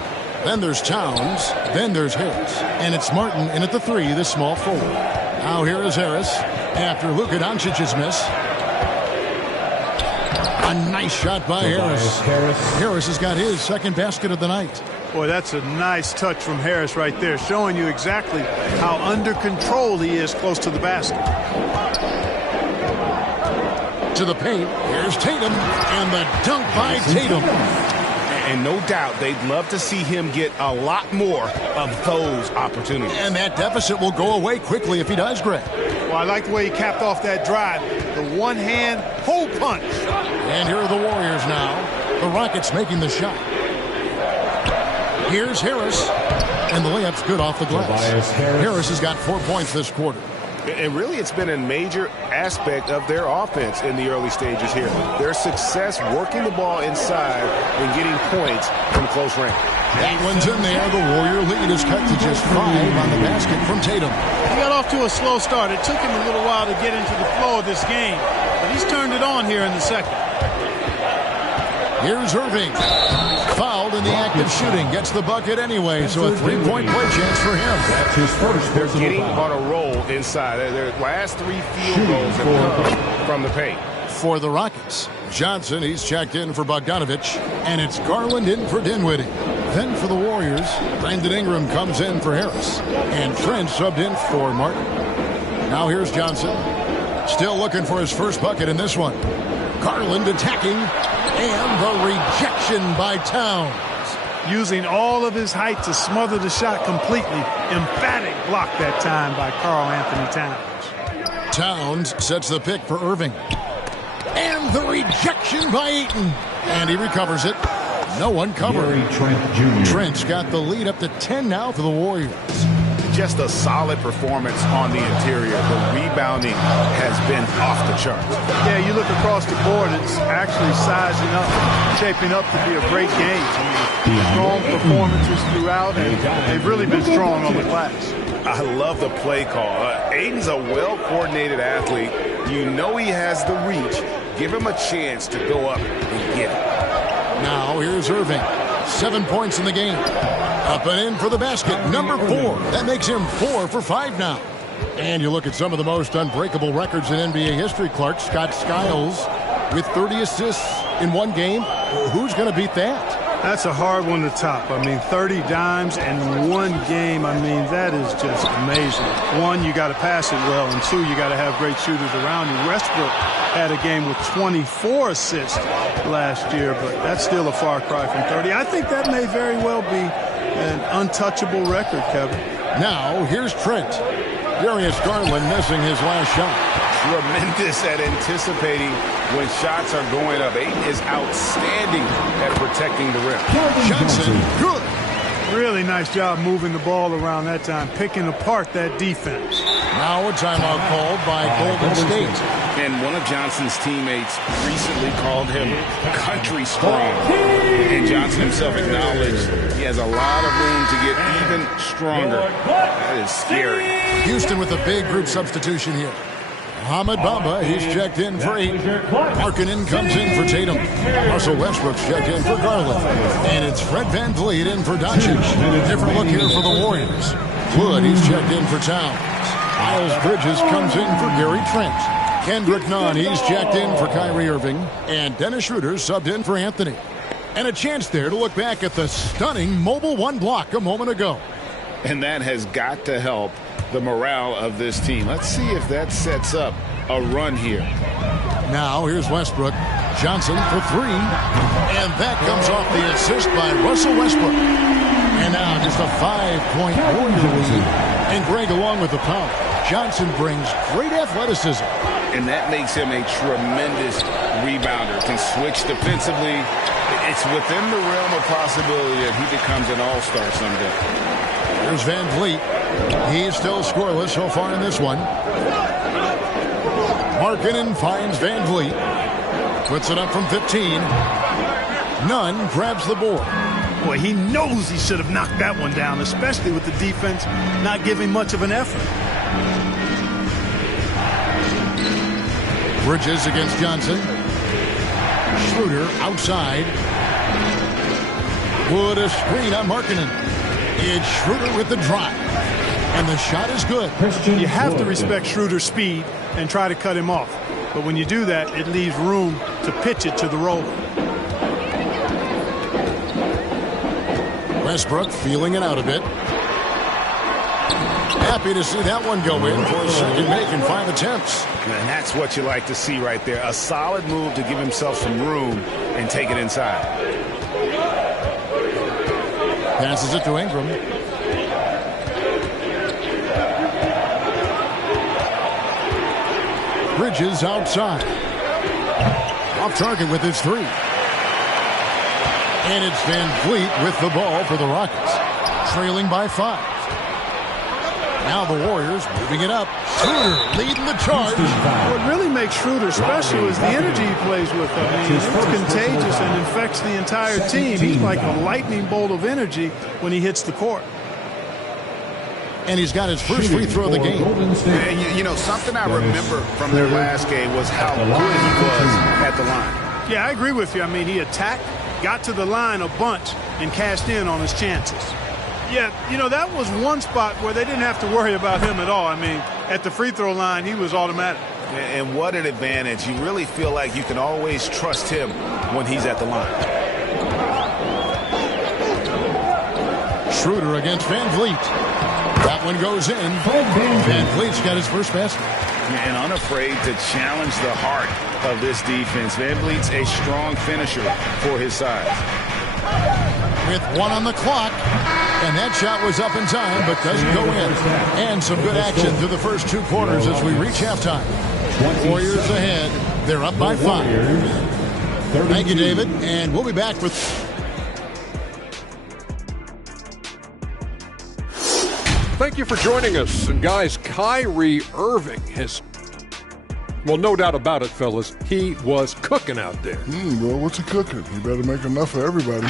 Then there's Towns. Then there's Harris. And it's Martin in at the 3, the small forward. Now here is Harris after Luka Doncic's miss. A nice shot by Harris. Harris has got his second basket of the night. Boy, that's a nice touch from Harris right there, showing you exactly how under control he is close to the basket. To the paint, here's Tatum, and the dunk by Tatum. And no doubt they'd love to see him get a lot more of those opportunities. And that deficit will go away quickly if he does, Greg. Well, I like the way he capped off that drive. The one-hand hole punch. And here are the Warriors now. The Rockets making the shot. Here's Harris. And the layup's good off the glass. Harris has got 4 points this quarter. And really, it's been a major aspect of their offense in the early stages here. Their success working the ball inside and getting points from close range. That one's in there. The Warrior lead is cut to just 5 on the basket from Tatum. He got off to a slow start. It took him a little while to get into the flow of this game. But he's turned it on here in the second. Here's Irving. Fouled in the act of shooting. Gets the bucket anyway, so a 3-point play chance for him. That's his first. They're getting on a roll inside. Their last 3 field goals have come from the paint. For the Rockets, Johnson, he's checked in for Bogdanovich, and it's Garland in for Dinwiddie. Then for the Warriors, Brandon Ingram comes in for Harris, and Trent subbed in for Martin. Now here's Johnson, still looking for his first bucket in this one. Garland attacking, and the rejection by Towns. Using all of his height to smother the shot completely. Emphatic block that time by Karl Anthony Towns. Towns sets the pick for Irving. And the rejection by Ayton. And he recovers it. No one covered. Trent's got the lead up to 10 now for the Warriors. Just a solid performance on the interior. The rebounding has been off the charts. Yeah, you look across the board, it's actually sizing up, shaping up to be a great game. I mean, strong performances throughout, and they've really been strong on the glass. I love the play call. Aiden's a well-coordinated athlete. You know he has the reach. Give him a chance to go up and get it. Now here's Irving. 7 points in the game. Up and in for the basket, number 4. That makes him 4 for 5 now. And you look at some of the most unbreakable records in NBA history, Clark. Scott Skiles with 30 assists in one game. Who's going to beat that? That's a hard one to top. I mean, 30 dimes in one game, I mean, that is just amazing. One, you got to pass it well, and 2, you got to have great shooters around you. Westbrook had a game with 24 assists last year, but that's still a far cry from 30. I think that may very well be an untouchable record, Kevin. Now, here's Trent. Darius Garland missing his last shot. Tremendous at anticipating when shots are going up. Ayton is outstanding at protecting the rim. Johnson, good. Really nice job moving the ball around that time, picking apart that defense. Now a timeout called by Golden State. And one of Johnson's teammates recently called him country strong. And Johnson himself acknowledged he has a lot of room to get even stronger. That is scary. Houston with a big group substitution here. Mohamed Bamba, he's checked in for 8. Markkanen comes in for Tatum. Russell Westbrook's checked in for Garland. And it's Fred VanVleet in for Doncic. Different look here for the Warriors. Wood, he's checked in for Towns. Miles Bridges comes in for Gary Trent. Kendrick Nunn, he's checked in for Kyrie Irving. And Dennis Schroeder subbed in for Anthony. And a chance there to look back at the stunning Mobile One block a moment ago. And that has got to help the morale of this team. Let's see if that sets up a run here. Now here's Westbrook. Johnson for 3. And that comes off the assist by Russell Westbrook. And now just a 5-point Warrior lead. And Greg along with the power. Johnson brings great athleticism. And that makes him a tremendous rebounder. Can switch defensively. It's within the realm of possibility that he becomes an all-star someday. There's VanVleet. He's still scoreless so far in this one. Markkanen finds VanVleet. Puts it up from 15. Nunn grabs the board. Boy, he knows he should have knocked that one down, especially with the defense not giving much of an effort. Bridges against Johnson. Schroeder outside. Wood a screen on Markkanen. It's Schroeder with the drive. And the shot is good. You have to respect Schroeder's speed and try to cut him off. But when you do that, it leaves room to pitch it to the roller. Westbrook feeling it out a bit. Happy to see that one go in for a second make in 5 attempts. And that's what you like to see right there. A solid move to give himself some room and take it inside. Passes it to Ingram. Bridges outside. Off target with his 3. And it's Van Vliet with the ball for the Rockets. Trailing by 5. Now the Warriors moving it up. Schroeder leading the charge. What really makes Schroeder special is the energy he plays with. I mean, it's contagious and infects the entire team. He's like a lightning bolt of energy when he hits the court. And he's got his first free throw of the game. And you know, something I remember from their last game was how good he was at the line. Yeah, I agree with you. I mean, he attacked, got to the line a bunch, and cashed in on his chances. Yeah, you know, that was one spot where they didn't have to worry about him at all. I mean, at the free throw line, he was automatic. And what an advantage. You really feel like you can always trust him when he's at the line. Schroeder against Van Vliet. That one goes in. Van Vliet's got his first basket. And unafraid to challenge the heart of this defense. Van Vliet's a strong finisher for his size. With 1 on the clock. And that shot was up in time, but doesn't go in. And some good action through the first 2 quarters as we reach halftime. Warriors ahead. They're up by 5. Thank you, David. And we'll be back with... Thank you for joining us. And guys, Kyrie Irving has, well, no doubt about it, fellas, he was cooking out there. Well, what's he cooking? He better make enough for everybody.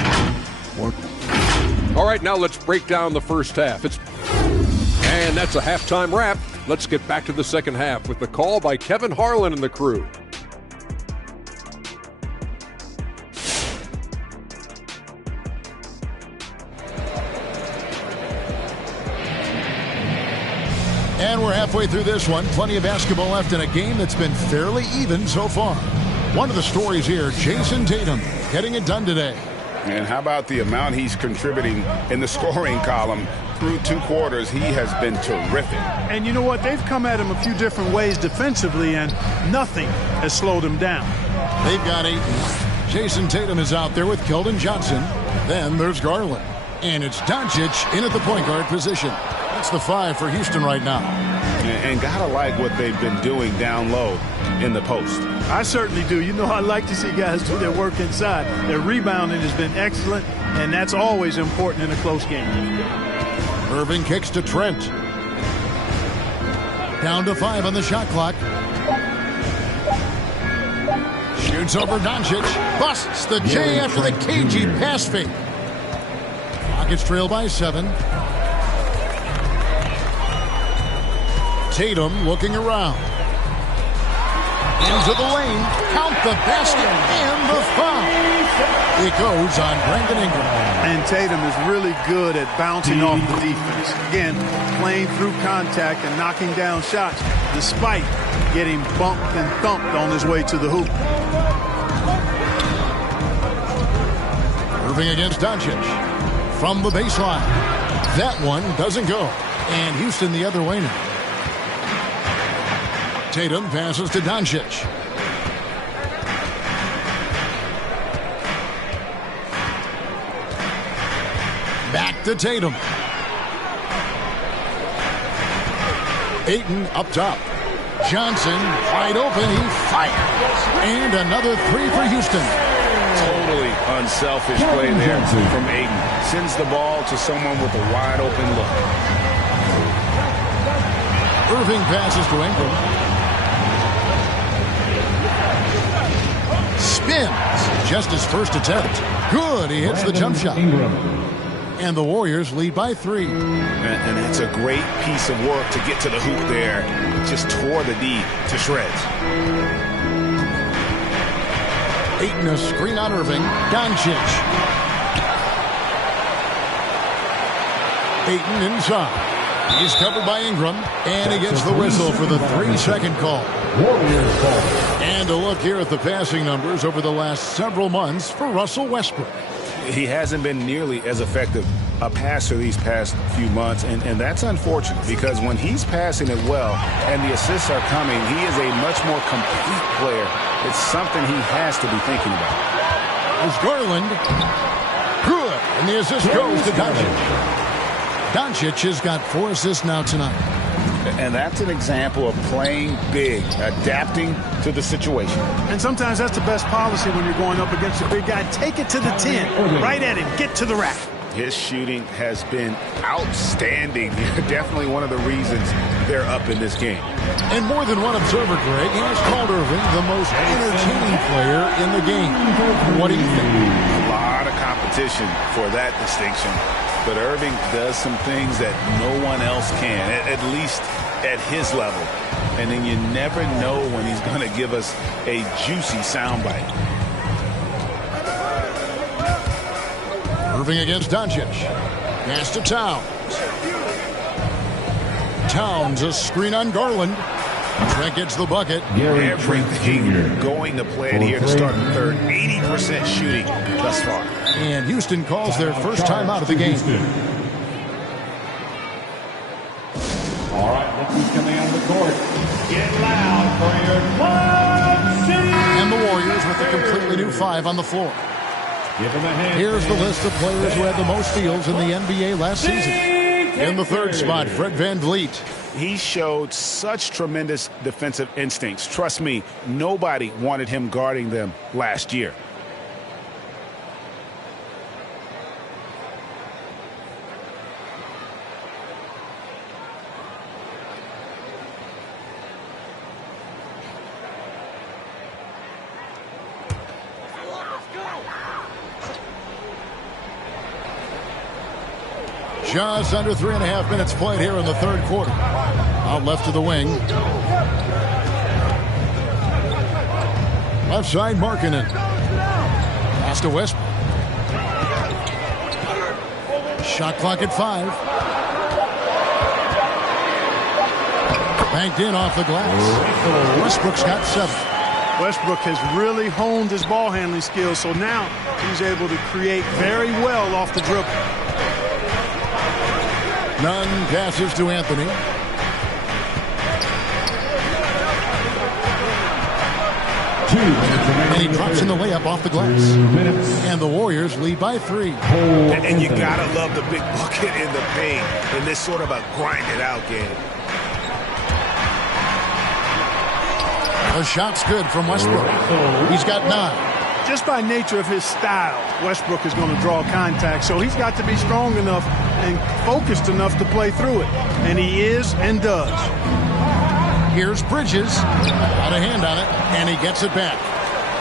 All right, now let's break down the first half. And that's a halftime wrap. Let's get back to the second half with the call by Kevin Harlan and the crew. And we're halfway through this one. Plenty of basketball left in a game that's been fairly even so far. One of the stories here, Jason Tatum getting it done today. And how about the amount he's contributing in the scoring column through 2 quarters? He has been terrific. And you know what? They've come at him a few different ways defensively, and nothing has slowed him down. They've got 8. Jason Tatum is out there with Keldon Johnson. Then there's Garland. And it's Doncic in at the point guard position. That's the 5 for Houston right now. And gotta like what they've been doing down low in the post. I certainly do. You know, I like to see guys do their work inside. Their rebounding has been excellent, and that's always important in a close game. Irving kicks to Trent. Down to 5 on the shot clock. Shoots over Doncic. Busts the J after the cagey pass fake. Rockets trail by 7. Tatum looking around. Into the lane. Count the basket and the foul. It goes on Brandon Ingram. And Tatum is really good at bouncing off the defense. Again, playing through contact and knocking down shots despite getting bumped and thumped on his way to the hoop. Irving against Doncic. From the baseline. That one doesn't go. And Houston the other way now. Tatum passes to Doncic. Back to Tatum. Ayton up top. Johnson wide open. He fires. And another 3 for Houston. Totally unselfish play there from Ayton. Sends the ball to someone with a wide open look. Irving passes to Ingram. Spins. Just his first attempt. Good. He hits the jump shot. And the Warriors lead by 3. And it's a great piece of work to get to the hoop there. Just tore the D to shreds. Ayton a screen on Irving. Doncic. Ayton inside. He's covered by Ingram, and he gets the whistle for the 3-second call. And a look here at the passing numbers over the last several months for Russell Westbrook. He hasn't been nearly as effective a passer these past few months, and that's unfortunate because when he's passing it well and the assists are coming, he is a much more complete player. It's something he has to be thinking about. There's Garland. Good. And the assist goes to Doncic. Doncic has got 4 assists now tonight. And that's an example of playing big, adapting to the situation. And sometimes that's the best policy when you're going up against a big guy. Take it to the 10, right at him, get to the rack. His shooting has been outstanding. Definitely one of the reasons they're up in this game. And more than one observer, Greg, has called Irving the most entertaining player in the game. What do you think? A lot of competition for that distinction. But Irving does some things that no one else can, at least at his level. And then you never know when he's going to give us a juicy soundbite. Irving against Doncic. Pass to Towns. Towns, a screen on Garland. Trent gets the bucket. Everything going to plan here to start the third. 80% shooting thus far. And Houston calls their first time out of the game. All right, look who's coming out of the court. Get loud for your Club City. And the Warriors with a completely new 5 on the floor. Here's the list of players who had the most steals in the NBA last season. In the third spot, Fred VanVleet. He showed such tremendous defensive instincts. Trust me, nobody wanted him guarding them last year. Just under 3.5 minutes played here in the third quarter. Out left to the wing. Left side, Markkanen. Pass to Westbrook. Shot clock at 5. Banked in off the glass. Westbrook's got 7. Westbrook has really honed his ball handling skills, so now he's able to create very well off the dribble. Nunn passes to Anthony. And he drops in the layup off the glass. And the Warriors lead by 3. And you gotta love the big bucket in the paint in this sort of a grind-it-out game. The shot's good from Westbrook. He's got 9. Just by nature of his style, Westbrook is going to draw contact, so he's got to be strong enough and focused enough to play through it. And he is and does. Here's Bridges. Got a hand on it, and he gets it back.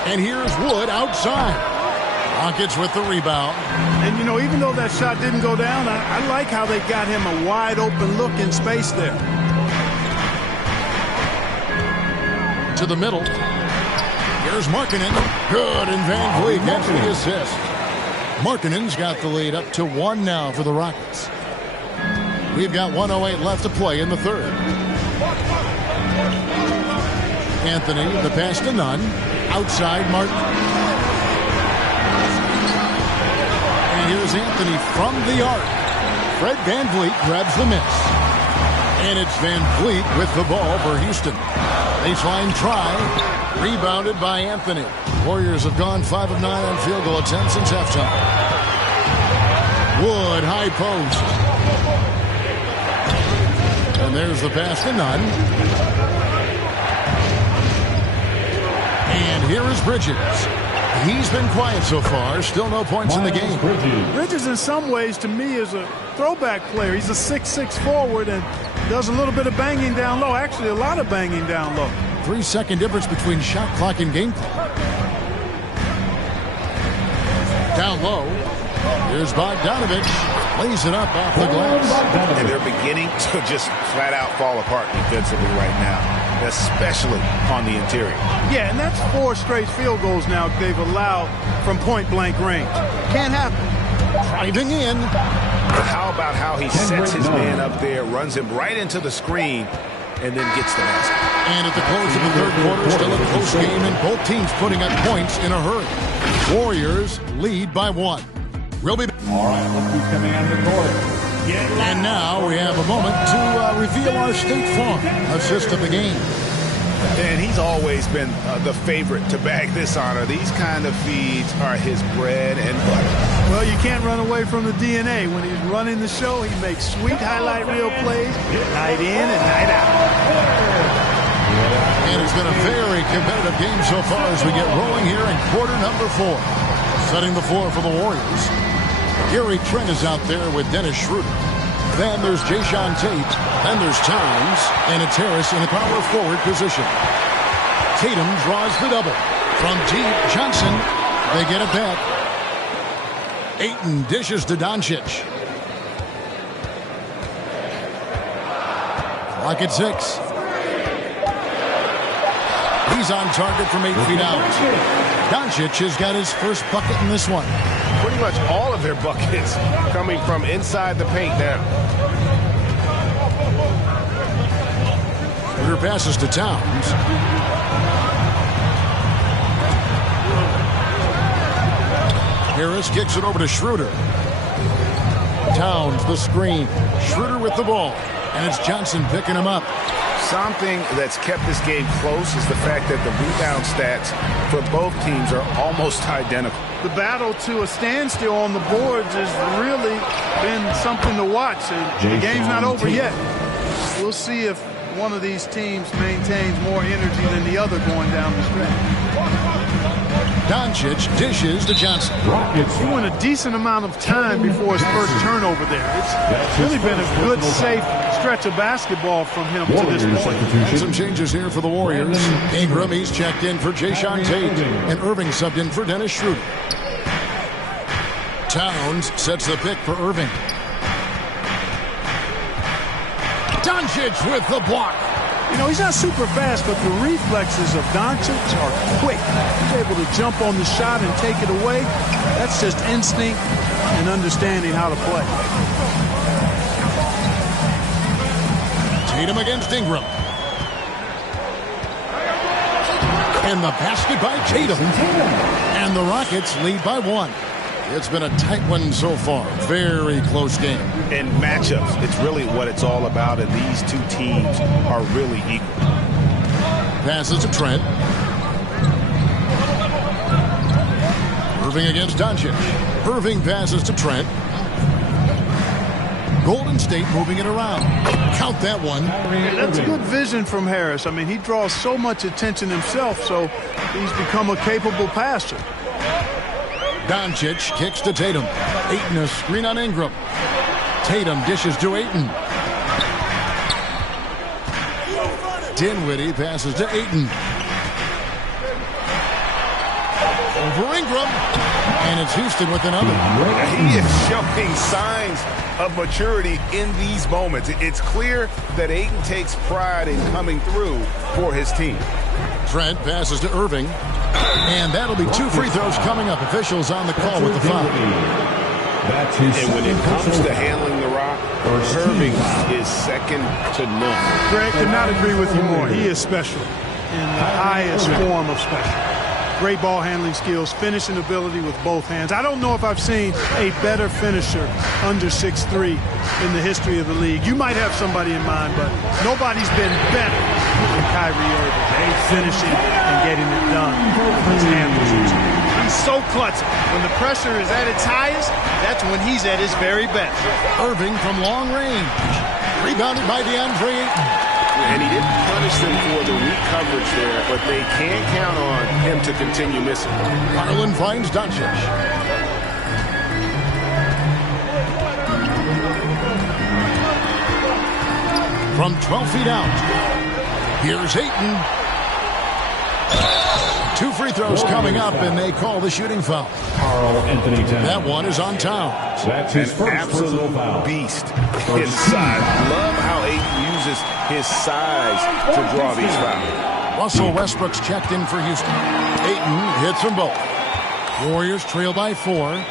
And here's Wood outside. Rockets with the rebound. And, you know, even though that shot didn't go down, I like how they got him a wide-open look in space there. To the middle. Here's Markkanen. Good, and VanVleet gets the assist. Markkanen's got the lead up to 1 now for the Rockets. We've got 1:08 left to play in the third. Anthony, the pass to Nunn. Outside, Martin. And here's Anthony from the arc. Fred VanVleet grabs the miss. And it's VanVleet with the ball for Houston. Baseline try. Rebounded by Anthony. Warriors have gone 5 of 9 on field goal attempts since halftime. Wood, high post. And there's the pass to Nunn. And here is Bridges. He's been quiet so far. Still no points in the game. Bridges, in some ways, to me, is a throwback player. He's a 6'6" forward and does a little bit of banging down low. Actually, a lot of banging down low. 3-second difference between shot clock and game clock. Down low. Here's Bogdanovich. Lays it up off the glass. And they're beginning to just flat out fall apart defensively right now, especially on the interior. Yeah, and that's 4 straight field goals now they've allowed from point-blank range. Can't happen. Driving in. But how about how he sets his man up there, runs him right into the screen, and then gets the basket. And at the close of the third quarter, still a close game, and both teams putting up points in a hurry. Warriors lead by 1. We'll be back. All right, look who's coming on the court. And now we have a moment to reveal our State Farm assist of the game. And he's always been the favorite to bag this honor. These kind of feeds are his bread and butter. Well, you can't run away from the DNA. When he's running the show, he makes sweet highlight reel plays night in and night out. And it's been a very competitive game so far as we get rolling here in quarter number 4. Setting the floor for the Warriors. Gary Trent is out there with Dennis Schroeder. Then there's Jayshawn Tate. Then there's Towns. And it's Harris in the power forward position. Tatum draws the double. From deep, Johnson. They get it back. Ayton dishes to Doncic. Clock at 6. He's on target from 8 feet out. Doncic has got his first bucket in this one. Pretty much all of their buckets coming from inside the paint now. Schroeder passes to Towns. Harris kicks it over to Schroeder. Towns, the screen. Schroeder with the ball. And it's Johnson picking him up. Something that's kept this game close is the fact that the rebound stats for both teams are almost identical. The battle to a standstill on the boards has really been something to watch. The game's not over yet. We'll see if one of these teams maintains more energy than the other going down the stretch. Doncic dishes to Johnson. He went a decent amount of time before his first turnover there. It's really been a good, safe stretch of basketball from him to this point. And some changes here for the Warriors. Ingram, he's checked in for Jayshawn Tate. And Irving subbed in for Dennis Schroeder. Towns sets the pick for Irving. Doncic with the block. You know, he's not super fast, but the reflexes of Doncic are quick. He's able to jump on the shot and take it away. That's just instinct and understanding how to play. Tatum against Ingram. And the basket by Tatum. And the Rockets lead by 1. It's been a tight one so far. Very close game. In matchups, it's really what it's all about, and these two teams are really equal. Passes to Trent. Irving against Doncic. Irving passes to Trent. Golden State moving it around. Count that one. That's good vision from Harris. I mean, he draws so much attention himself, so he's become a capable passer. Doncic kicks to Tatum. Ayton a screen on Ingram. Tatum dishes to Ayton. Dinwiddie passes to Ayton. Over Ingram. And it's Houston with another. He is showing signs of maturity in these moments. It's clear that Ayton takes pride in coming through for his team. Trent passes to Irving. And that'll be 2 free throws coming up. Officials on the call with the foul. And when it comes to handling the rock, Irving is second to none. Greg, could not agree with you more. He is special in the highest form of special. Great ball handling skills, finishing ability with both hands. I don't know if I've seen a better finisher under 6'3" in the history of the league. You might have somebody in mind, but nobody's been better than Kyrie Irving. Finishing and getting it done. His handles. He's so clutch. When the pressure is at its highest, that's when he's at his very best. Irving from long range. Rebounded by DeAndre Ayton. And he didn't punish them for the weak coverage there, but they can count on him to continue missing. Garland finds Doncic. From 12 feet out, here's Ayton. 2 free throws coming up, and they call the shooting foul. That one is on Towns. That's his first absolute foul. Beast inside. Love how Ayton uses his size to draw these fouls. Russell Westbrook's checked in for Houston. Ayton hits them both. Warriors trail by 4.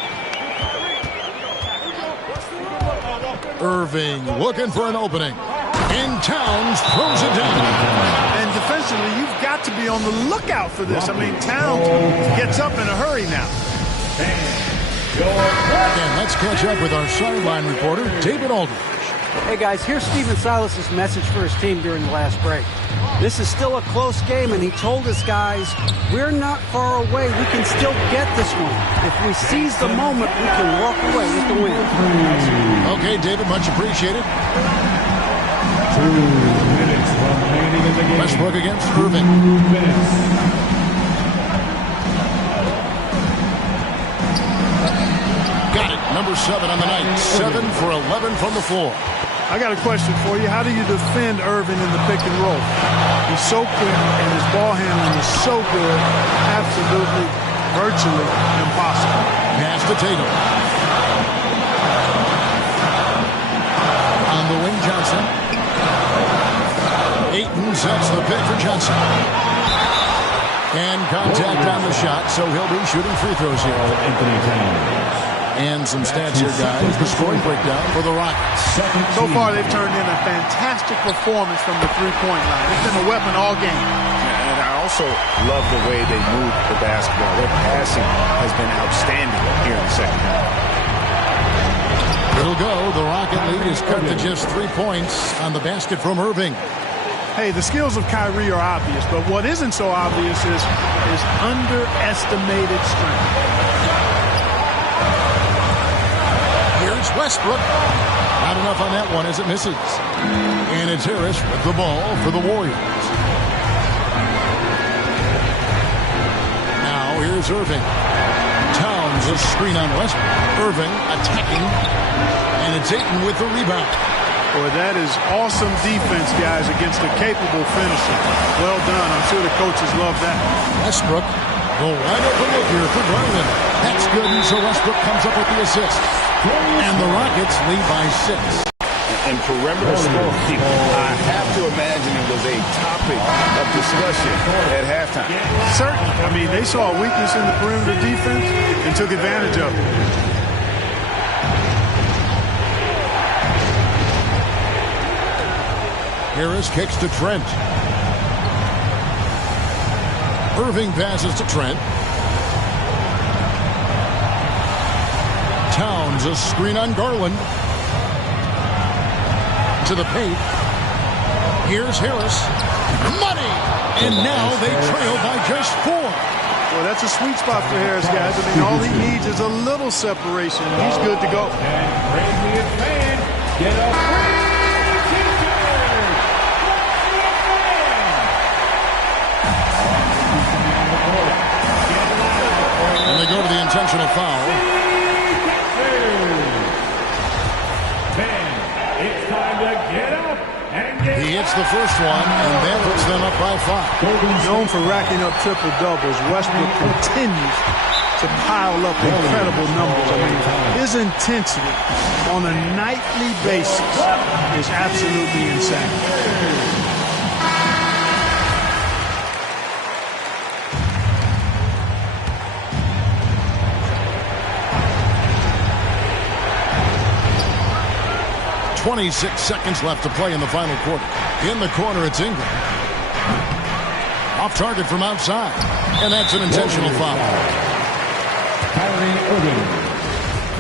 Irving looking for an opening. And Towns throws it down. And defensively, you've got to be on the lookout for this. I mean, Towns gets up in a hurry now. And let's catch up with our sideline reporter, David Aldridge. Hey, guys, here's Stephen Silas's message for his team during the last break. This is still a close game, and he told his guys, we're not far away. We can still get this one. If we seize the moment, we can walk away with the win. Okay, David, much appreciated. 2 minutes remaining in the game. Westbrook against Irving. 2 minutes. Got it. Number 7 on the night. 7 for 11 from the floor. I got a question for you. How do you defend Irving in the pick and roll? He's so quick, and his ball handling is so good. Absolutely, virtually impossible. Pass to Tatum. On the wing, Johnson. Ayton sets the pick for Johnson. And contact on the shot, so he'll be shooting free throws here. Anthony Towns. And some stats here, guys. The scoring breakdown for the Rockets. So far, they've turned in a fantastic performance from the three-point line. It's been a weapon all game. And I also love the way they move the basketball. Their passing has been outstanding here in the second half. It'll go. The Rocket lead is cut to just 3 points on the basket from Irving. Hey, the skills of Kyrie are obvious, but what isn't so obvious is his underestimated strength. Here's Westbrook. Not enough on that one as it misses. And it's Harris with the ball for the Warriors. Now here's Irving. Towns a screen on Westbrook. Irving attacking. And it's Ayton with the rebound. Boy, that is awesome defense, guys, against a capable finisher. Well done. I'm sure the coaches love that. Westbrook, the wide open look here for Garland. That's good, and so Westbrook comes up with the assist. And the Rockets lead by 6. And perimeter scoring, I have to imagine it was a topic of discussion at halftime. Certainly. I mean, they saw a weakness in the perimeter defense and took advantage of it. Harris kicks to Trent. Irving passes to Trent. Towns a screen on Garland. To the paint. Here's Harris. Money! And now they trail by just 4. Well, that's a sweet spot for Harris, guys. I mean, all he needs is a little separation. He's good to go. And crazy fan, get a free And they go to the intentional foul. It's time to get up and get He hits the first one, and that puts them up by 5. Known for racking up triple-doubles, Westbrook continues to pile up incredible numbers. I mean, his intensity on a nightly basis is absolutely insane. .26 seconds left to play in the final quarter. In the corner, it's Ingram. Off target from outside. And that's an intentional foul. Kyrie Irving.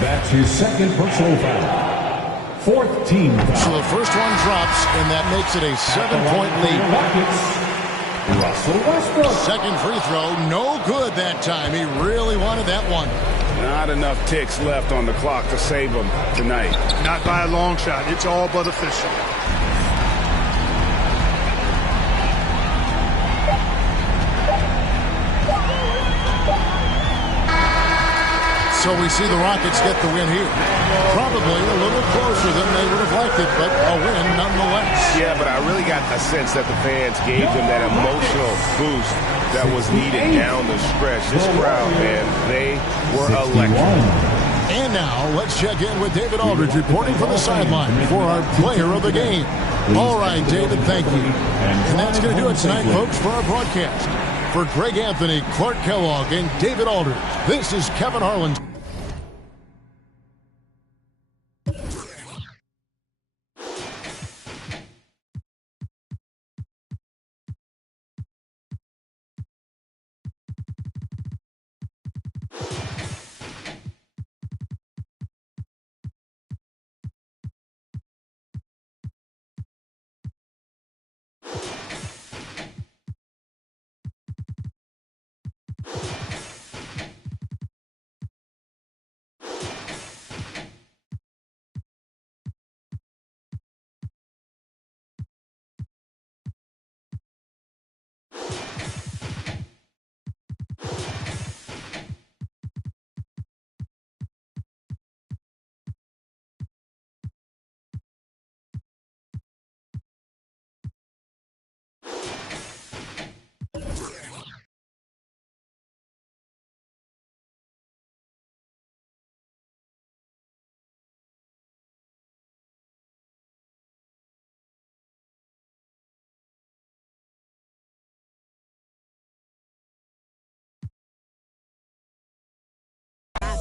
That's his second personal foul. 4th team foul. So the first one drops, and that makes it a 7-point lead. Russell Westbrook. Second free throw, no good that time. He really wanted that one. Not enough ticks left on the clock to save him tonight. Not by a long shot. It's all but official. So we see the Rockets get the win here. Probably a little closer than they would have liked it, but a win nonetheless. Yeah, but I really got a sense that the fans gave them that emotional boost that was needed down the stretch. This crowd, man, they were electric. And now let's check in with David Aldridge reporting from the sideline for our player of the game. All right, David, thank you. And that's going to do it tonight, folks, for our broadcast. For Greg Anthony, Clark Kellogg, and David Aldridge, this is Kevin Harlan.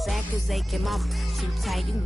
back is aching, mama. Too tight, you